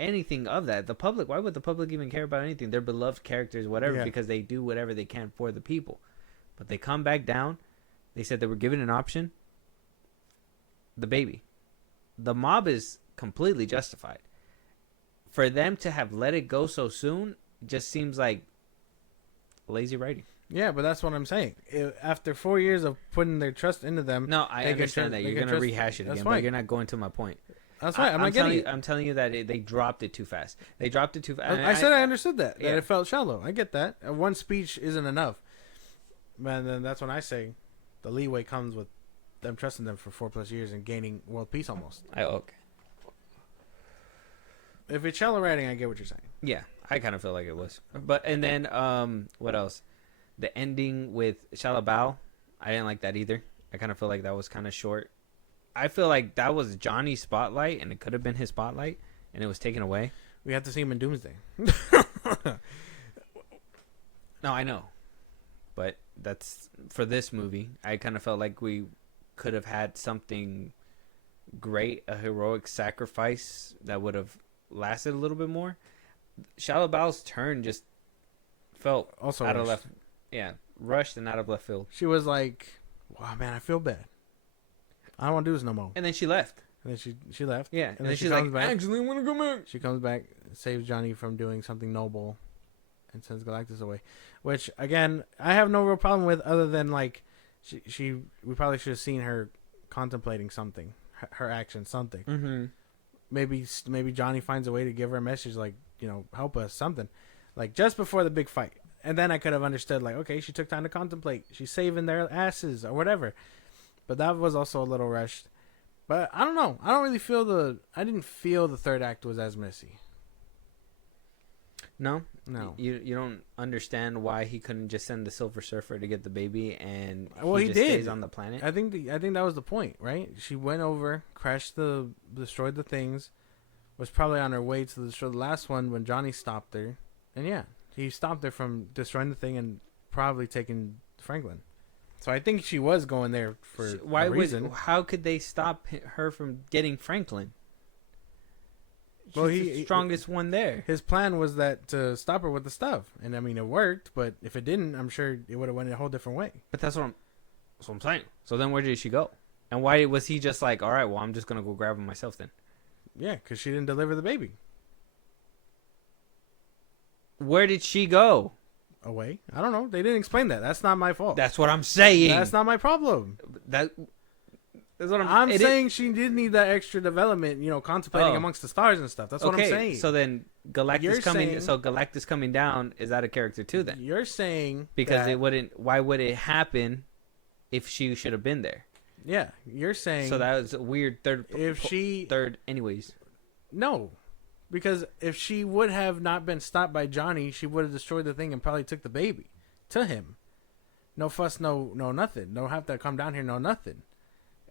anything of that. The public, why would the public even care about anything? They're beloved characters, whatever, Yeah. because they do whatever they can for the people. But they come back down. They said they were given an option. The baby. The mob is completely justified. For them to have let it go so soon just seems like lazy writing. Yeah, but that's what I'm saying. After 4 years of putting their trust into them, No, I they can understand trust- that. they You're can going to trust- rehash it that's again, fine. but you're not going to my point. That's right. I'm not getting. I'm telling you that they dropped it too fast. They dropped it too fast. I said I understood that. yeah. That it felt shallow. I get that. One speech isn't enough. And then that's when I say, the leeway comes with them trusting them for 4+ years and gaining world peace almost. Okay. If it's shallow writing, I get what you're saying. Yeah, I kind of feel like it was. But and then what else? The ending with Shalabao, I didn't like that either. I kind of feel like that was kind of short. I feel like that was Johnny's spotlight, and it could have been his spotlight, and it was taken away. We have to see him in Doomsday. No, I know, but that's for this movie. I kind of felt like we could have had something great, a heroic sacrifice that would have lasted a little bit more. Shalabao's turn just felt Also out of rushed. left. Yeah, rushed and out of left field. She was like, wow, man, I feel bad. I don't want to do this no more. And then she left. And then she left. Yeah, and then she she's like, comes back. actually, I want to go back. She comes back, saves Johnny from doing something noble, and sends Galactus away. Which, again, I have no real problem with, other than like, we probably should have seen her contemplating something, her action, something. Mm-hmm. Maybe Johnny finds a way to give her a message, like, help us, something, like just before the big fight. And then I could have understood, like, okay, she took time to contemplate. She's saving their asses or whatever. But that was also a little rushed. But I don't know. I don't really I didn't feel the third act was as messy. No, No. You don't understand why he couldn't just send the Silver Surfer to get the baby, and Well, he just did. stays on the planet. I think that was the point, right? She went over, destroyed the things, was probably on her way to destroy the last one when Johnny stopped her. And yeah, he stopped her from destroying the thing and probably taking Franklin. So I think she was going there for a reason. How could they stop her from getting Franklin? Well, He's the strongest one there. His plan was that to stop her with the stuff, and I mean it worked. But if it didn't, I'm sure it would have went a whole different way. But that's what I'm saying. So then where did she go? And why was he just like, all right, well, I'm just gonna go grab him myself then? Yeah, because she didn't deliver the baby. Where did she go? Away? I don't know. They didn't explain that. That's not my fault. That's what I'm saying. That's not my problem. That's what I'm saying she did need that extra development, contemplating Oh. amongst the stars and stuff. That's what I'm saying. So then Galactus You're saying- Galactus coming down is out of character too then. You're saying Because that, it wouldn't, why would it happen if she should have been there? Yeah, you're saying So that was a weird third if she third anyways. no, Because if she would have not been stopped by Johnny, she would have destroyed the thing and probably took the baby to him. No fuss, no nothing. Don't have to come down here, no nothing.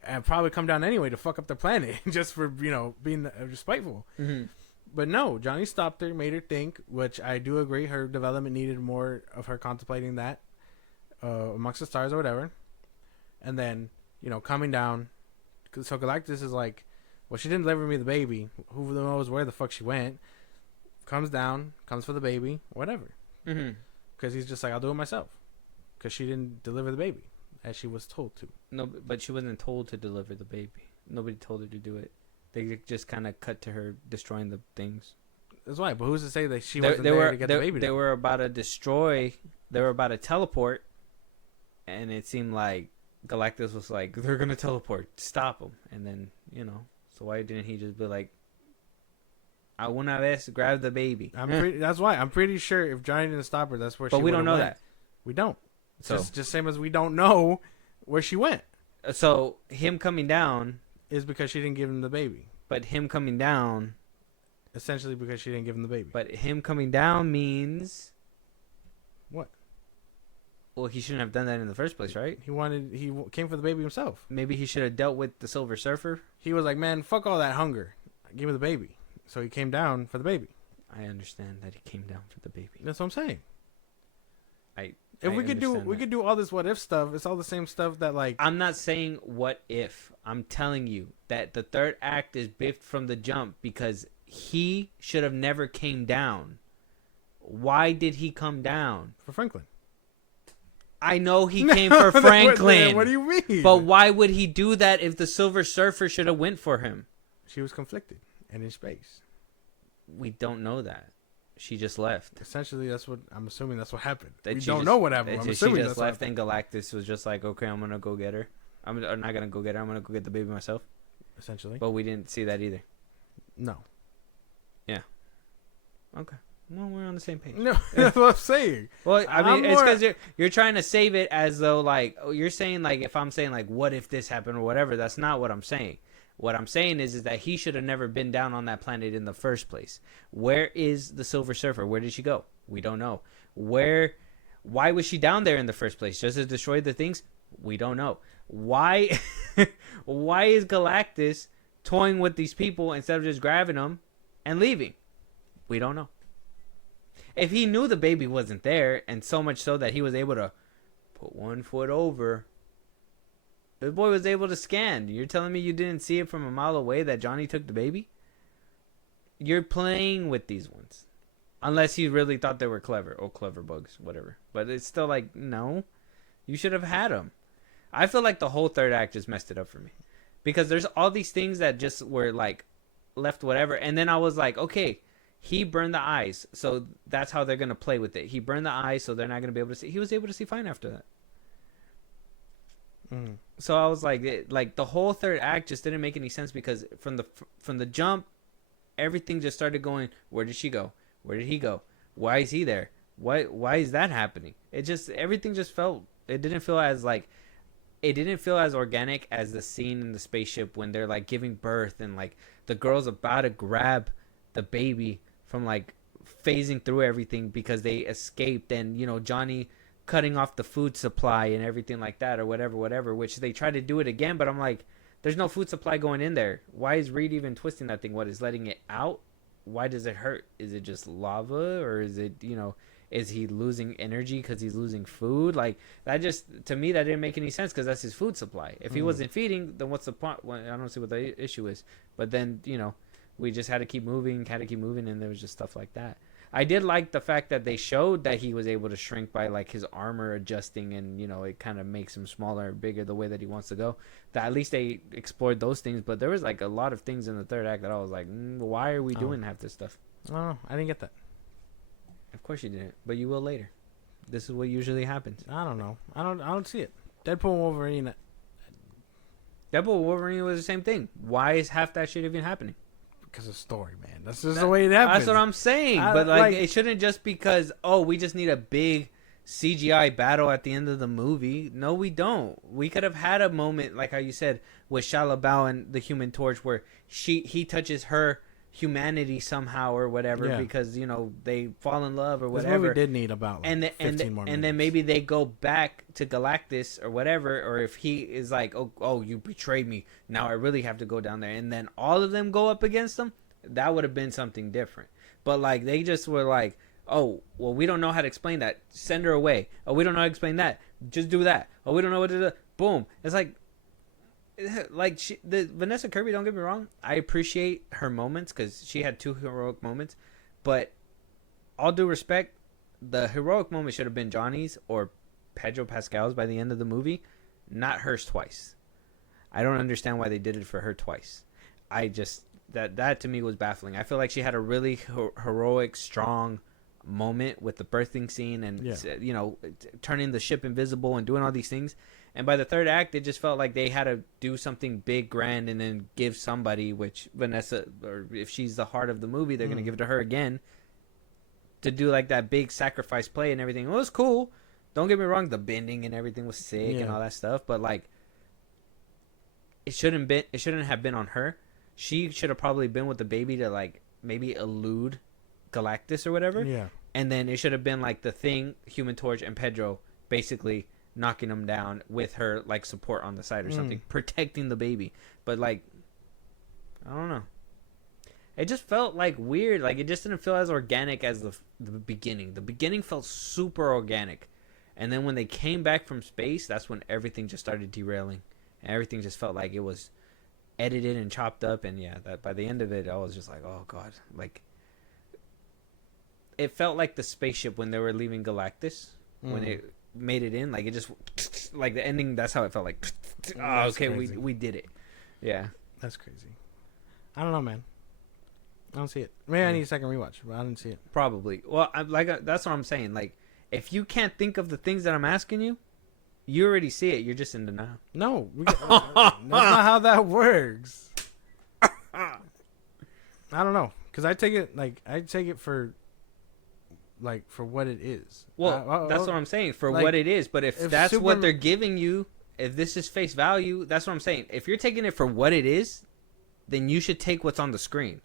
And probably come down anyway to fuck up the planet just for, being spiteful. Mm-hmm. But no, Johnny stopped her, made her think, which I do agree. Her development needed more of her contemplating that amongst the stars or whatever. And then, coming down. So Galactus is like, well, she didn't deliver me the baby. Who knows where the fuck she went? Comes down, comes for the baby, whatever. Mm-hmm. Because he's just like, I'll do it myself. Because she didn't deliver the baby as she was told to. No, but she wasn't told to deliver the baby. Nobody told her to do it. They just kind of cut to her destroying the things. That's why. But who's to say that she wasn't there to get the baby? They were about to destroy. They were about to teleport, and it seemed like Galactus was like, "They're gonna teleport. Stop them!" And then so why didn't he just be like, "I una vez grab the baby"? That's why I'm pretty sure if Johnny didn't stop her, that's where. But she we don't know went. that. We don't. So Just same as we don't know where she went. So him coming down is because she didn't give him the baby. But him coming down, essentially because she didn't give him the baby. But him coming down means what? Well, he shouldn't have done that in the first place, right? He came for the baby himself. Maybe he should have dealt with the Silver Surfer. He was like, man, fuck all that hunger. Give me the baby. So he came down for the baby. I understand that he came down for the baby. That's what I'm saying. If we could do all this what if stuff. It's all the same stuff that like. I'm not saying what if. I'm telling you that the third act is biffed from the jump because he should have never came down. Why did he come down? For Franklin. I know he came for Franklin. What do you mean? But why would he do that if the Silver Surfer should have went for him? She was conflicted and in space. We don't know that. She just left. Essentially, that's what I'm assuming. That's what happened. We don't know what happened. I'm assuming she just left, and Galactus was just like, "Okay, I'm gonna go get her. I'm not gonna go get her. I'm gonna go get the baby myself." Essentially, but we didn't see that either. No. Yeah. Okay. Well, we're on the same page. No, that's what I'm saying. Well, I mean, it's because you're trying to save it as though like you're saying like if I'm saying like what if this happened or whatever. That's not what I'm saying. What I'm saying is that he should have never been down on that planet in the first place. Where is the Silver Surfer? Where did she go? We don't know. Why was she down there in the first place? Just to destroy the things? We don't know. Why is Galactus toying with these people instead of just grabbing them and leaving? We don't know. If he knew the baby wasn't there, and so much so that he was able to put one foot over, the boy was able to scan. You're telling me you didn't see it from a mile away that Johnny took the baby? You're playing with these ones. Unless he really thought they were clever. Oh, clever bugs, whatever. But it's still like, no. You should have had them. I feel like the whole third act just messed it up for me. Because there's all these things that just were like left whatever. And then I was like, okay, he burned the eyes. So that's how they're going to play with it. He burned the eyes so they're not going to be able to see. He was able to see fine after that. Mm. So I was like the whole third act just didn't make any sense because from the jump, everything just started going. Where did she go? Where did he go? Why is he there? Why is that happening? Everything just felt. It didn't feel as organic as the scene in the spaceship when they're like giving birth and like the girl's about to grab the baby from like phasing through everything because they escaped and Johnny cutting off the food supply and everything like that or whatever, which they tried to do it again, but I'm like, there's no food supply going in there. Why is Reed even twisting that thing? What is letting it out? Why does it hurt? Is it just lava or is it, is he losing energy because he's losing food? Like that just, to me, that didn't make any sense because that's his food supply. If he wasn't feeding, then what's the point? Well, I don't see what the issue is. But then, we just had to keep moving, and there was just stuff like that. I did like the fact that they showed that he was able to shrink by like his armor adjusting and it kind of makes him smaller or bigger the way that he wants to go. That at least they explored those things, but there was like a lot of things in the third act that I was like, why are we doing half this stuff? Oh, I didn't get that. Of course you didn't, but you will later. This is what usually happens. I don't know. I don't see it. Deadpool and Wolverine. Deadpool and Wolverine was the same thing. Why is half that shit even happening? Because of story, man. That's just the way it happens. That's what I'm saying. But like, it shouldn't just because we just need a big CGI battle at the end of the movie. No, we don't. We could have had a moment like how you said with Shia LaBeouf and the Human Torch where he touches her humanity somehow or whatever Yeah. because they fall in love or This whatever. movie did need about like and then, 15 more minutes. and then maybe they go back to Galactus or whatever, or if he is like, oh, you betrayed me, now I really have to go down there, and then all of them go up against them. That would have been something different. But like they just were like, oh, well, we don't know how to explain that. Send her away. Oh, we don't know how to explain that. Just do that. Oh, we don't know what to do. Boom. It's like the Vanessa Kirby. Don't get me wrong. I appreciate her moments because she had 2 heroic moments, but all due respect, the heroic moment should have been Johnny's or Pedro Pascal's by the end of the movie, not hers twice. I don't understand why they did it for her twice. I just that to me was baffling. I feel like she had a really heroic, strong moment with the birthing scene and turning the ship invisible and doing all these things. And by the third act, it just felt like they had to do something big, grand, and then give somebody, which Vanessa, or if she's the heart of the movie, they're gonna give it to her again to do like that big sacrifice play and everything. It was cool. Don't get me wrong, the bending and everything was sick and all that stuff, but like it shouldn't have been on her. She should have probably been with the baby to like maybe elude Galactus or whatever. Yeah. And then it should have been like the Thing, Human Torch, and Pedro basically knocking them down with her like support on the side or something, protecting the baby. But like, I don't know. It just felt like weird. Like it just didn't feel as organic as the beginning. The beginning felt super organic, and then when they came back from space, that's when everything just started derailing, and everything just felt like it was edited and chopped up. And yeah, that by the end of it, I was just like, oh god, like it felt like the spaceship when they were leaving Galactus when it made it in, like it just like the ending. That's how it felt like. Oh, okay, we did it. Yeah, That's crazy. I don't know, man. I don't see it. Maybe I need a second rewatch, but I didn't see it. probably. Well, that's what I'm saying. Like, if you can't think of the things that I'm asking you, you already see it. You're just in denial. No, that's not how that works. I don't know, cause I take it for what it is. Well, that's what I'm saying, for like, what it is. But if that's what Superman- they're giving you, if this is face value, that's what I'm saying. If you're taking it for what it is, then you should take what's on the screen.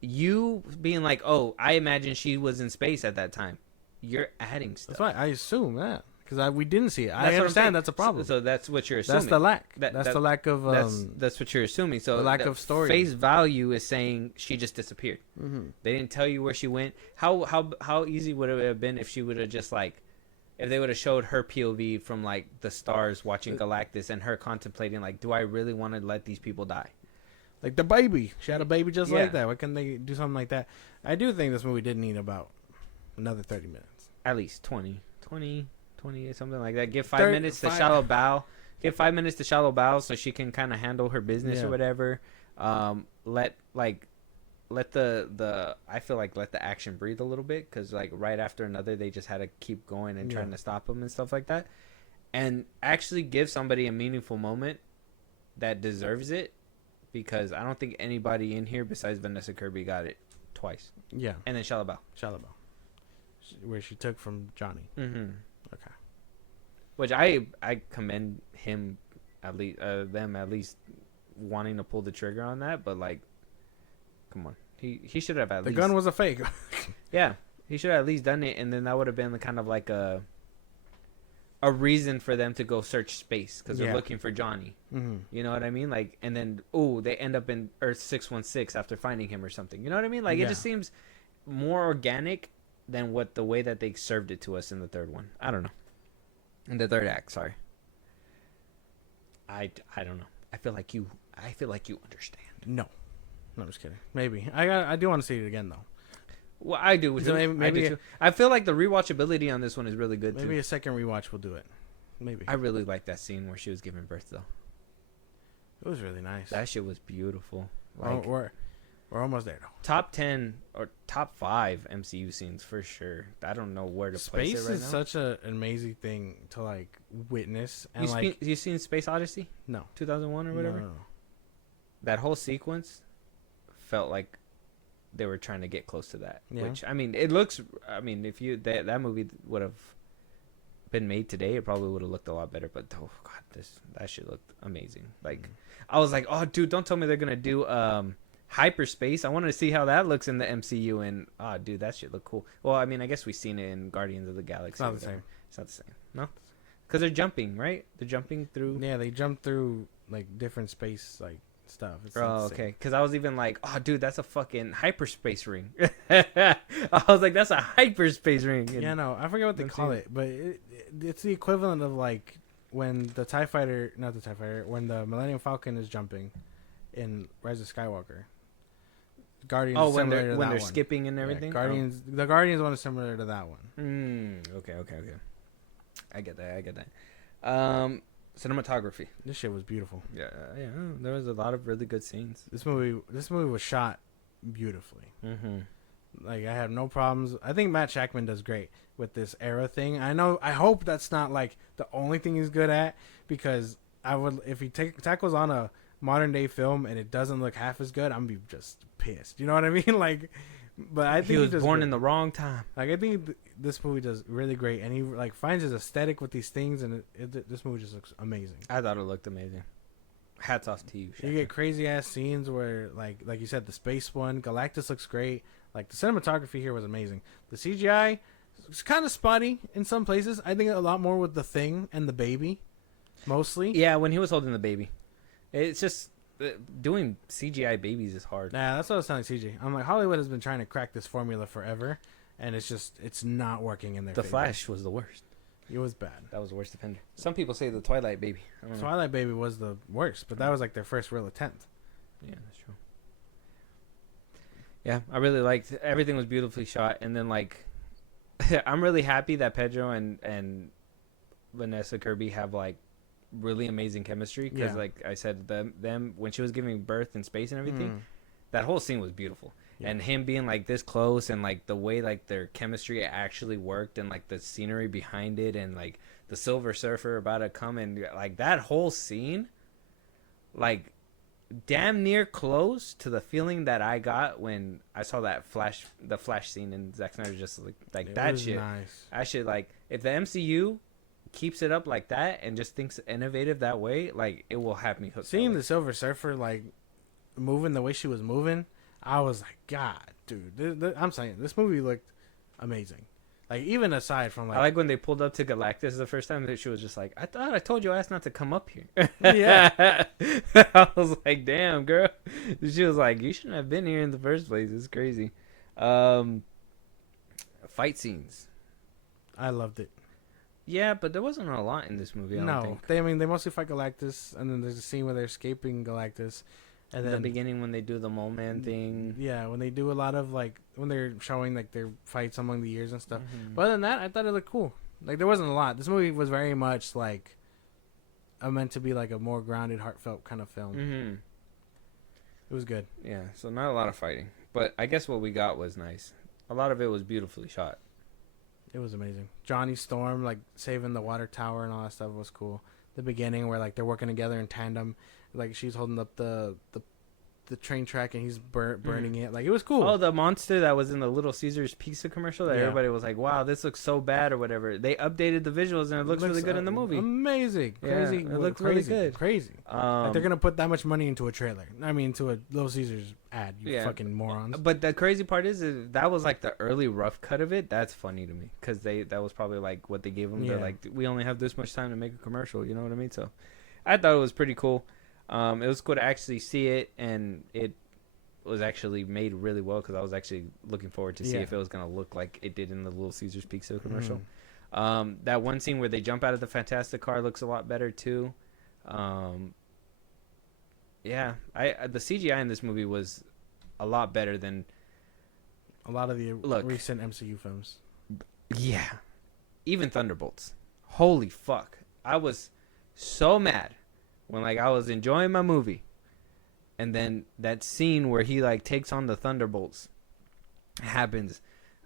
You being like, oh, I imagine she was in space at that time. You're adding stuff. That's right. I assume that because we didn't see it. That's I what I'm understand saying. that's a problem. So that's what you're assuming. That's the lack. That's the lack of. That's what you're assuming. So the lack of story. Face value is saying she just disappeared. Mm-hmm. They didn't tell you where she went. How easy would it have been if she would have just like, if they would have showed her POV from like the stars watching Galactus and her contemplating like, do I really want to let these people die? Like the baby. She had a baby just Yeah. like that. Why couldn't they do something like that? I do think this movie did need about another 30 minutes. At least 20, something like that. Give 5 30 minutes to five- Shallow Bow. Give 5 minutes to Shallow Bow so she can kind of handle her business Yeah. or whatever. Let the I feel like let the action breathe a little bit, because like right after another they just had to keep going and trying to stop them and stuff like that, and actually give somebody a meaningful moment that deserves it, because I don't think anybody in here besides Vanessa Kirby got it twice. Yeah. And then Shallow Bow. Shallow Bow. Where she took from Johnny. Mm-hmm. Okay. Which I commend him, at least them at least wanting to pull the trigger on that, but like, come on, he should have at The least. gun was a fake. Yeah, he should have at least done it, and then that would have been kind of like a reason for them to go search space, because they're Yeah. looking for Johnny. Mm-hmm. You know what I mean? Like, and then they end up in Earth 616 after finding him or something. You know what I mean? Like, Yeah. it just seems more organic than the way that they served it to us in the third one. I don't know. In the third act, sorry. I don't know. I feel like you understand. No. No, I'm just kidding. Maybe. I do want to see it again, though. Well, I do. So maybe I do too. I feel like the rewatchability on this one is really good Maybe too. a second rewatch will do it. Maybe. I really like that scene where she was giving birth, though. It was really nice. That shit was beautiful. Like, we're almost there, though. top 10 or top 5 MCU scenes for sure. I don't know where to place Space it right is now. such an amazing thing to, like, witness. And, You seen Space Odyssey no. 2001 or whatever? No. That whole sequence felt like they were trying to get close to that. Yeah. Which, I mean, it looks. I mean, if that movie would have been made today, it probably would have looked a lot better. But oh god, that shit looked amazing. Like, I was like, oh dude, don't tell me they're gonna do hyperspace. I wanted to see how that looks in the MCU, and dude, that shit look cool. Well, I mean, I guess we've seen it in Guardians of the Galaxy. It's not or the whatever. same. It's not the same. No, because they're jumping, right? They're jumping through. Yeah, they jump through like different space like stuff. It's not Oh, the same. okay. Because I was even like, oh, dude, that's a fucking hyperspace ring. I was like, that's a hyperspace ring. And Yeah, no, I forget what they call it, but it's the equivalent of like when the TIE Fighter, not the TIE Fighter, when the Millennium Falcon is jumping in Rise of Skywalker. Guardians. Oh, when similar they're to when that they're one. skipping and Yeah, everything. Guardians. The Guardians one is similar to that one. Okay. I get that. Cinematography. This shit was beautiful. Yeah. There was a lot of really good scenes. This movie was shot beautifully. Mm-hmm. Like I have no problems. I think Matt Shackman does great with this era thing. I hope that's not like the only thing he's good at, because I would, if he tackles on a modern day film and it doesn't look half as good, I'm gonna be just pissed. You know what I mean? Like, but I think He was does born good. in the wrong time. Like I think this movie does really great, and he like finds his aesthetic with these things, and this movie just looks amazing. I thought it looked amazing. Hats off to you. You get crazy ass scenes where like you said, the space one, Galactus looks great. Like the cinematography here was amazing. The CGI is kind of spotty in some places. I think a lot more with the Thing and the baby, mostly. Yeah, when he was holding the baby, it's just doing CGI babies is hard. Nah, that's what I was telling CJ. I'm like, Hollywood has been trying to crack this formula forever, and it's not working in their The favor. Flash was the worst. It was bad. That was the worst offender. Some people say the Twilight Baby. I don't know. Twilight Baby was the worst, but that was like their first real attempt. Yeah, that's true. Yeah, I really liked everything. Was beautifully shot, and then like, I'm really happy that Pedro and Vanessa Kirby have like really amazing chemistry, because Yeah. like I said, them when she was giving birth in space and everything, that whole scene was beautiful. Yeah. And him being like this close, and like the way like their chemistry actually worked, and like the scenery behind it, and like the Silver Surfer about to come, and like that whole scene, like damn near close to the feeling that I got when I saw the Flash scene in Zack Snyder Justice League. Like It that was shit. nice. I should like, if the MCU keeps it up like that and just thinks innovative that way, like it will have me hooked. Seeing the Silver Surfer like moving the way she was moving, I was like, God, dude. I'm saying this movie looked amazing. Like even aside from I like when they pulled up to Galactus the first time, that she was just like, I thought I told your ass not to come up here. Yeah. I was like, damn, girl. She was like, you shouldn't have been here in the first place. It's crazy. Fight scenes. I loved it. Yeah, but there wasn't a lot in this movie. I don't No, think. they mostly fight Galactus, and then there's a scene where they're escaping Galactus, and In then the beginning when they do the mole man thing. yeah, when they do a lot of like when they're showing like their fights among the years and stuff. Mhm. But other than that, I thought it looked cool. Like there wasn't a lot. This movie was very much like meant to be like a more grounded, heartfelt kind of film. Mm-hmm. It was good. Yeah, so not a lot of fighting, but I guess what we got was nice. A lot of it was beautifully shot. It was amazing. Johnny Storm like saving the water tower and all that stuff was cool. The beginning where like they're working together in tandem, like she's holding up the train track and he's burning it. Like it was cool. Oh, the monster that was in the Little Caesars pizza commercial that Yeah. everybody was like, "Wow, this looks so bad" or whatever. They updated the visuals and it looks really good in the movie. Amazing, Yeah, crazy. it looked really crazy, good. Crazy. Like they're gonna put that much money into a trailer. I mean, to a Little Caesars ad. You Yeah. fucking morons. But the crazy part is that was like the early rough cut of it. That's funny to me because that was probably like what they gave them. Yeah. They're like, we only have this much time to make a commercial. You know what I mean? So I thought it was pretty cool. It was cool to actually see it, and it was actually made really well because I was actually looking forward to see Yeah. if it was gonna look like it did in the Little Caesars Pizza commercial. Mhm. That one scene where they jump out of the Fantastic car looks a lot better too. Yeah, the CGI in this movie was a lot better than A lot of the Look. recent MCU films. even Thunderbolts. Holy fuck. I was so mad when like I was enjoying my movie and then that scene where he like takes on the Thunderbolts happens.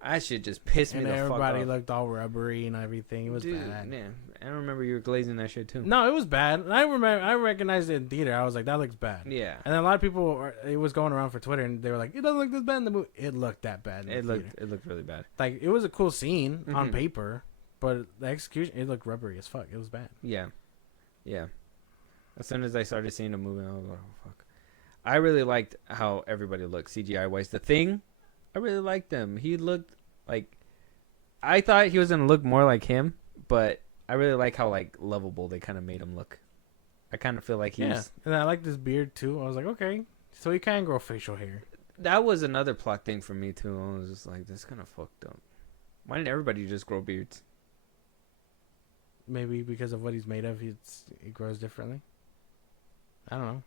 I should just piss me And the fuck everybody off. looked all rubbery and everything. It was Dude, bad. man, I remember you were glazing that shit too. No, it was bad. And I recognized it in theater. I was like, that looks bad. Yeah. And then a lot of people, it was going around for Twitter, and they were like, it doesn't look this bad in the movie. It looked that bad in the theater. It looked really bad. Like, it was a cool scene on Mhm. paper, but the execution, it looked rubbery as fuck. It was bad. Yeah. Yeah. As soon as I started seeing the movie, I was like, oh, fuck. I really liked how everybody looked CGI wise. The Thing, I really liked him. He looked like, I thought he was gonna look more like him, but I really like how like lovable they kind of made him look. I kind of feel like he's. Yeah, and I like this beard too. I was like, okay, so he can grow facial hair. That was another plot thing for me too. I was just like, this kind of fucked up. Why didn't everybody just grow beards? Maybe because of what he's made of, he grows differently. I don't know.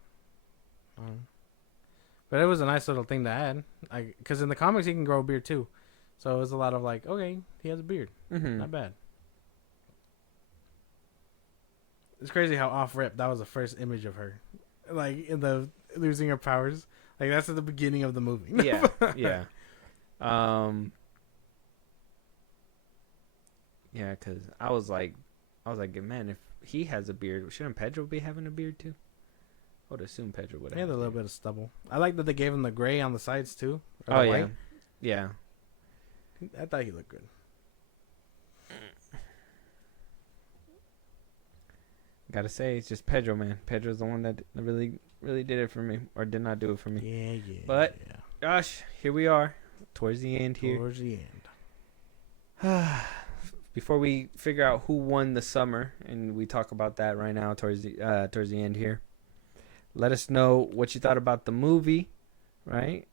But it was a nice little thing to add. Because in the comics, he can grow a beard too. So it was a lot of like, okay, he has a beard. Mm-hmm. Not bad. It's crazy how off rip that was the first image of her. Like, in the losing her powers. Like, that's at the beginning of the movie. Yeah, yeah. Yeah, because I was like, man, if he has a beard, shouldn't Pedro be having a beard too? I would assume Pedro would have. He had a little bit of stubble. I like that they gave him the gray on the sides too. Or Oh the yeah, white. yeah. I thought he looked good. Gotta say, it's just Pedro, man. Pedro's the one that really did it for me, or did not do it for me. Yeah. But gosh, here we are, towards the end here. Towards the end. Before we figure out who won the summer, and we talk about that right now towards the end here. Let us know what you thought about the movie, right?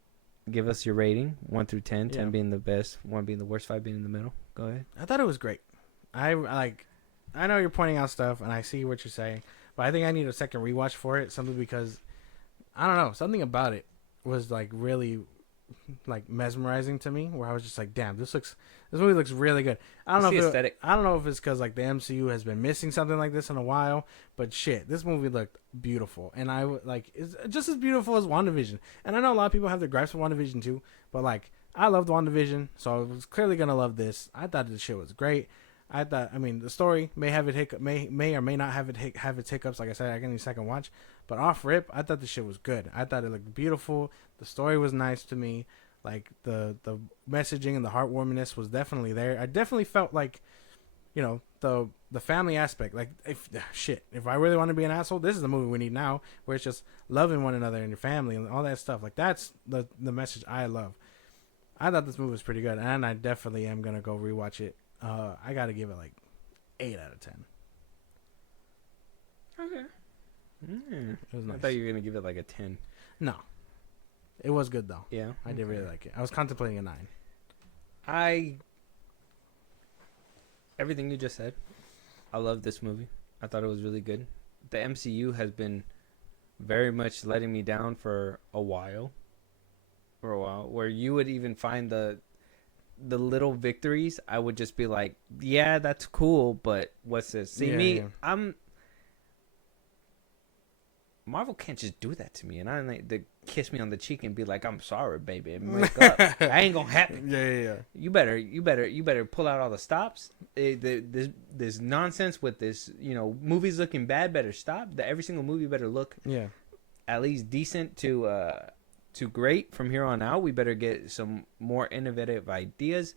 Give us your rating, 1 through 10, 10 being the best, 1 being the worst, 5 being in the middle. Go ahead. I thought it was great. I know you're pointing out stuff, and I see what you're saying, but I think I need a second rewatch for it, simply because I don't know, something about it was like really like mesmerizing to me, where I was just like, damn, this movie looks really good. I don't know if it's because like the MCU has been missing something like this in a while, but shit, this movie looked beautiful, and it's just as beautiful as WandaVision. And I know a lot of people have their gripes with WandaVision too, but like, I loved WandaVision, so I was clearly gonna love this. I thought this shit was great. The story may have it may or may not have its hiccups. Like I said, I can need a second watch. But off rip, I thought the shit was good. I thought it looked beautiful. The story was nice to me. Like the messaging and the heartwarmingness was definitely there. I definitely felt like, you know, the family aspect. Like, if I really want to be an asshole, this is the movie we need now, where it's just loving one another and your family and all that stuff. Like, that's the message I love. I thought this movie was pretty good, and I definitely am gonna go rewatch it. I gotta give it like 8 out of 10. Okay. It was nice. I thought you were gonna give it like a 10. No, it was good though. Yeah, I did really like it. I was contemplating a 9. Everything you just said, I love this movie. I thought it was really good. The MCU has been very much letting me down for a while, where you would even find the little victories. I would just be like, yeah, that's cool, but what's this? Marvel can't just do that to me, and I like to kiss me on the cheek and be like, "I'm sorry, baby," and make up. That ain't gonna happen. Yeah. You better pull out all the stops. This nonsense with this, movies looking bad better stop. Every single movie better look at least decent to great from here on out. We better get some more innovative ideas.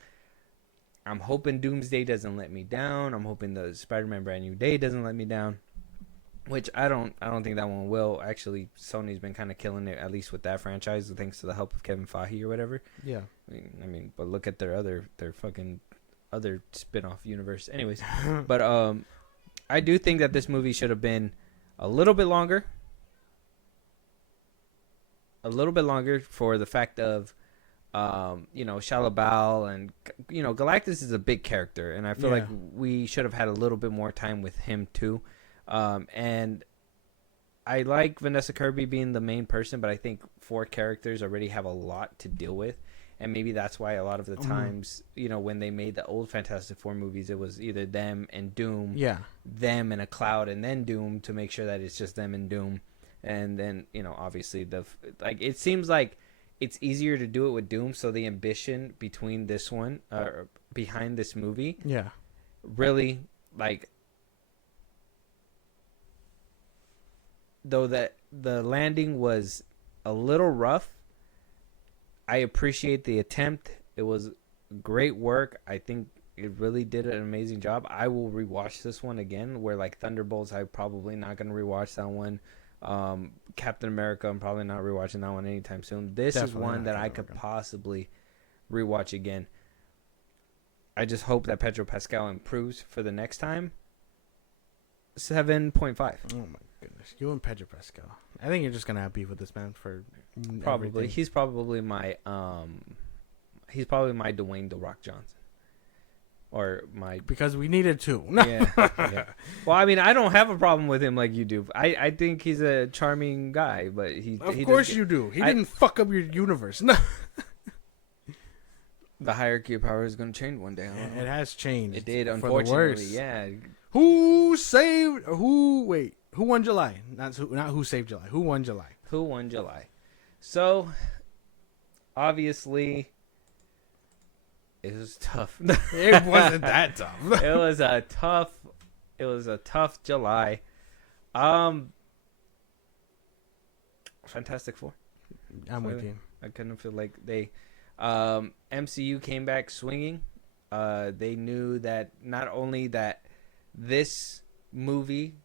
I'm hoping Doomsday doesn't let me down. I'm hoping the Spider-Man Brand New Day doesn't let me down. Which I don't think that one will. Actually, Sony's been kind of killing it, at least with that franchise, thanks to the help of Kevin Feige or whatever. Yeah. I mean, but look at their fucking other spin-off universe. Anyways, but I do think that this movie should have been a little bit longer. A little bit longer for the fact of, Shia LaBeouf and, Galactus is a big character, and I feel like we should have had a little bit more time with him too. And I like Vanessa Kirby being the main person, but I think 4 characters already have a lot to deal with. And maybe that's why a lot of the times, when they made the old Fantastic Four movies, it was either them and Doom, them and a Cloud, and then Doom, to make sure that it's just them and Doom. And then, obviously it seems like it's easier to do it with Doom. So the ambition between this one, behind this movie, really, though that the landing was a little rough, I appreciate the attempt. It was great work. I think it really did an amazing job. I will rewatch this one again, where like Thunderbolts, I'm probably not going to rewatch that one. Captain America, I'm probably not rewatching that one anytime soon. This Definitely is one not that I Captain could America. possibly rewatch again. I just hope that Pedro Pascal improves for the next time. 7.5. Oh my goodness, you and Pedro Pascal. I think you're just gonna have beef with this man for Probably. everything. He's probably my Dwayne The Rock Johnson. Or my because we needed to. yeah, yeah. Well, I mean, I don't have a problem with him like you do. I think he's a charming guy, but he Of he course does you do. He I- didn't fuck up your universe. No, the hierarchy of power is going to change one day. I don't know. it has changed. It did, for the unfortunately. worse. Yeah. Who saved? Who? Wait. Who won July? Not who saved July. Who won July? Who won July? So, obviously, it was tough. It wasn't that tough. It was a tough July. Fantastic Four. I'm with you. I kind of feel like they MCU came back swinging. They knew that not only that this movie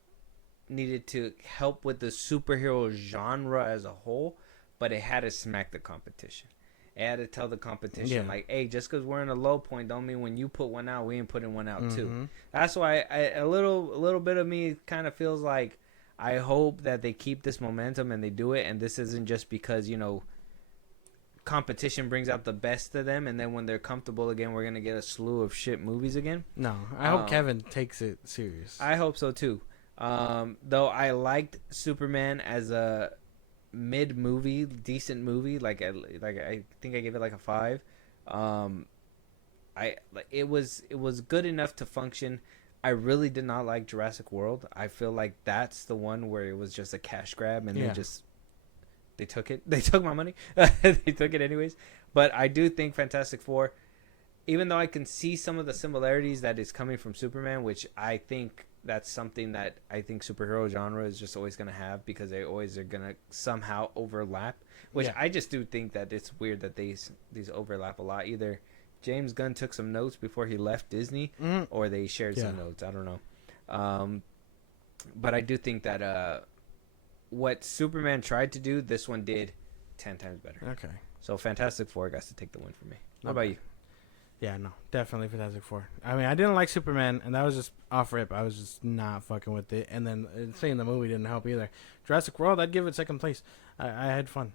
needed to help with the superhero genre as a whole, but it had to smack the competition. It had to tell the competition, Yeah. like, hey, just because we're in a low point don't mean when you put one out, we ain't putting one out too. Mhm. That's why a little bit of me kind of feels like I hope that they keep this momentum and they do it, and this isn't just because, you know, competition brings out the best of them, and then when they're comfortable again, we're gonna get a slew of shit movies again. No, I hope Kevin takes it serious. I hope so too. Though I liked Superman as a mid movie, decent movie. Like I think I gave it like a 5. It was good enough to function. I really did not like Jurassic World. I feel like that's the one where it was just a cash grab, and Yeah. they took it. They took my money. They took it anyways. But I do think Fantastic Four, even though I can see some of the similarities that is coming from Superman, which I think that's something that I think superhero genre is just always going to have, because they always are going to somehow overlap, which Yeah. I just do think that it's weird that these overlap a lot. Either James Gunn took some notes before he left Disney, Mhm. or they shared some Yeah. notes. I don't know. But I do think that what Superman tried to do, this one did 10 times better. Okay. So Fantastic Four got to take the win for me. How about Okay. you? Yeah, no, definitely Fantastic Four. I mean, I didn't like Superman, and that was just off rip. I was just not fucking with it. And then seeing the movie didn't help either. Jurassic World, I'd give it second place. I had fun.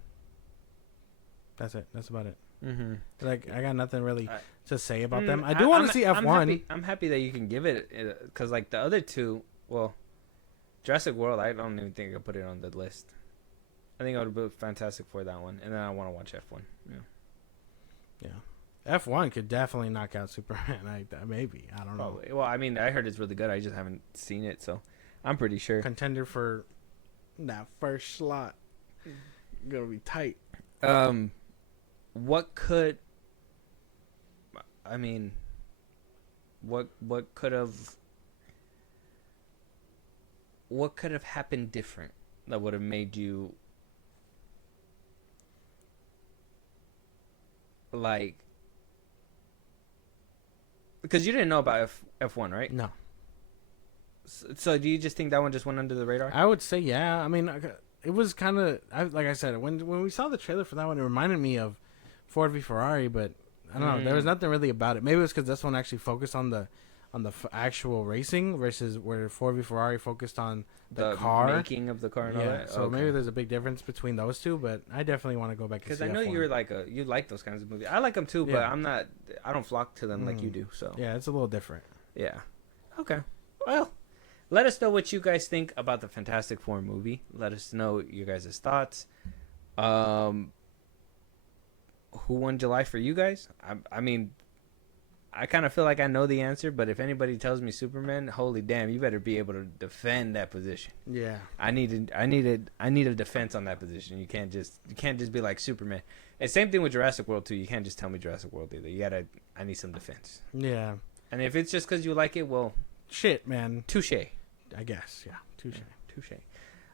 That's it. That's about it. Mm-hmm. Like, I got nothing really I- to say about them. I do want to see F1. I'm happy that you can give it, because like the other two, well, Jurassic World, I don't even think I could put it on the list. I think I would be Fantastic for that one, and then I want to watch F1. Yeah. Yeah. F1 could definitely knock out Superman. Maybe. I don't know. Probably. Well, I mean, I heard it's really good. I just haven't seen it, so I'm pretty sure. Contender for that first slot. Gonna be tight. What could, I mean, what could have happened different that would have made you like, because you didn't know about F1, right? No. So do you just think that one just went under the radar? I would say, yeah. I mean, it was kind of, like I said, when we saw the trailer for that one, it reminded me of Ford v Ferrari, but I don't know. There was nothing really about it. Maybe it was because this one actually focused on the actual racing versus where Ford v Ferrari focused on the car. making of the car and all Yeah, that. so maybe there's a big difference between those two, but I definitely want to go back and see because I know F1. you're like you like those kinds of movies. I like them too, but Yeah. I don't flock to them like you do. So Yeah, it's a little different. yeah. Okay. Well, let us know what you guys think about the Fantastic Four movie. Let us know your guys' thoughts. Who won July for you guys? I mean, I kind of feel like I know the answer, but if anybody tells me Superman, holy damn, you better be able to defend that position. Yeah. I need a defense on that position. You can't just be like Superman. And same thing with Jurassic World too. You can't just tell me Jurassic World either. I need some defense. Yeah. And if it's just because you like it, well, Shit, man. touche. I guess. Yeah. Touche. Touche.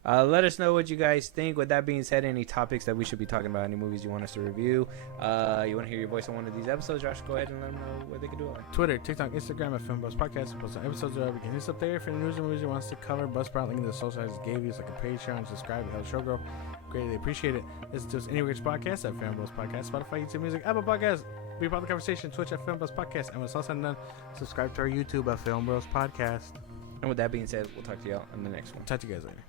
Let us know what you guys think. With that being said, any topics that we should be talking about, any movies you want us to review, you want to hear your voice on one of these episodes, Josh, go ahead and let them know where they can do it. Twitter, TikTok, Instagram at FilmBros Podcast. Post on episodes are up. You can hit us up there for any news and movies you want us to cover. Buzzsprout, link in the social I just gave you. It's like a Patreon. Subscribe to Hell Show Girl. Greatly appreciate it. Listen to us anywhere it's podcast at FilmBros Podcast, Spotify, YouTube Music, Apple Podcasts. Be part of the conversation. Twitch at FilmBros Podcast. And when it's all said and done, subscribe to our YouTube at FilmBros Podcast. And with that being said, we'll talk to y'all on the next one. Talk to you guys later.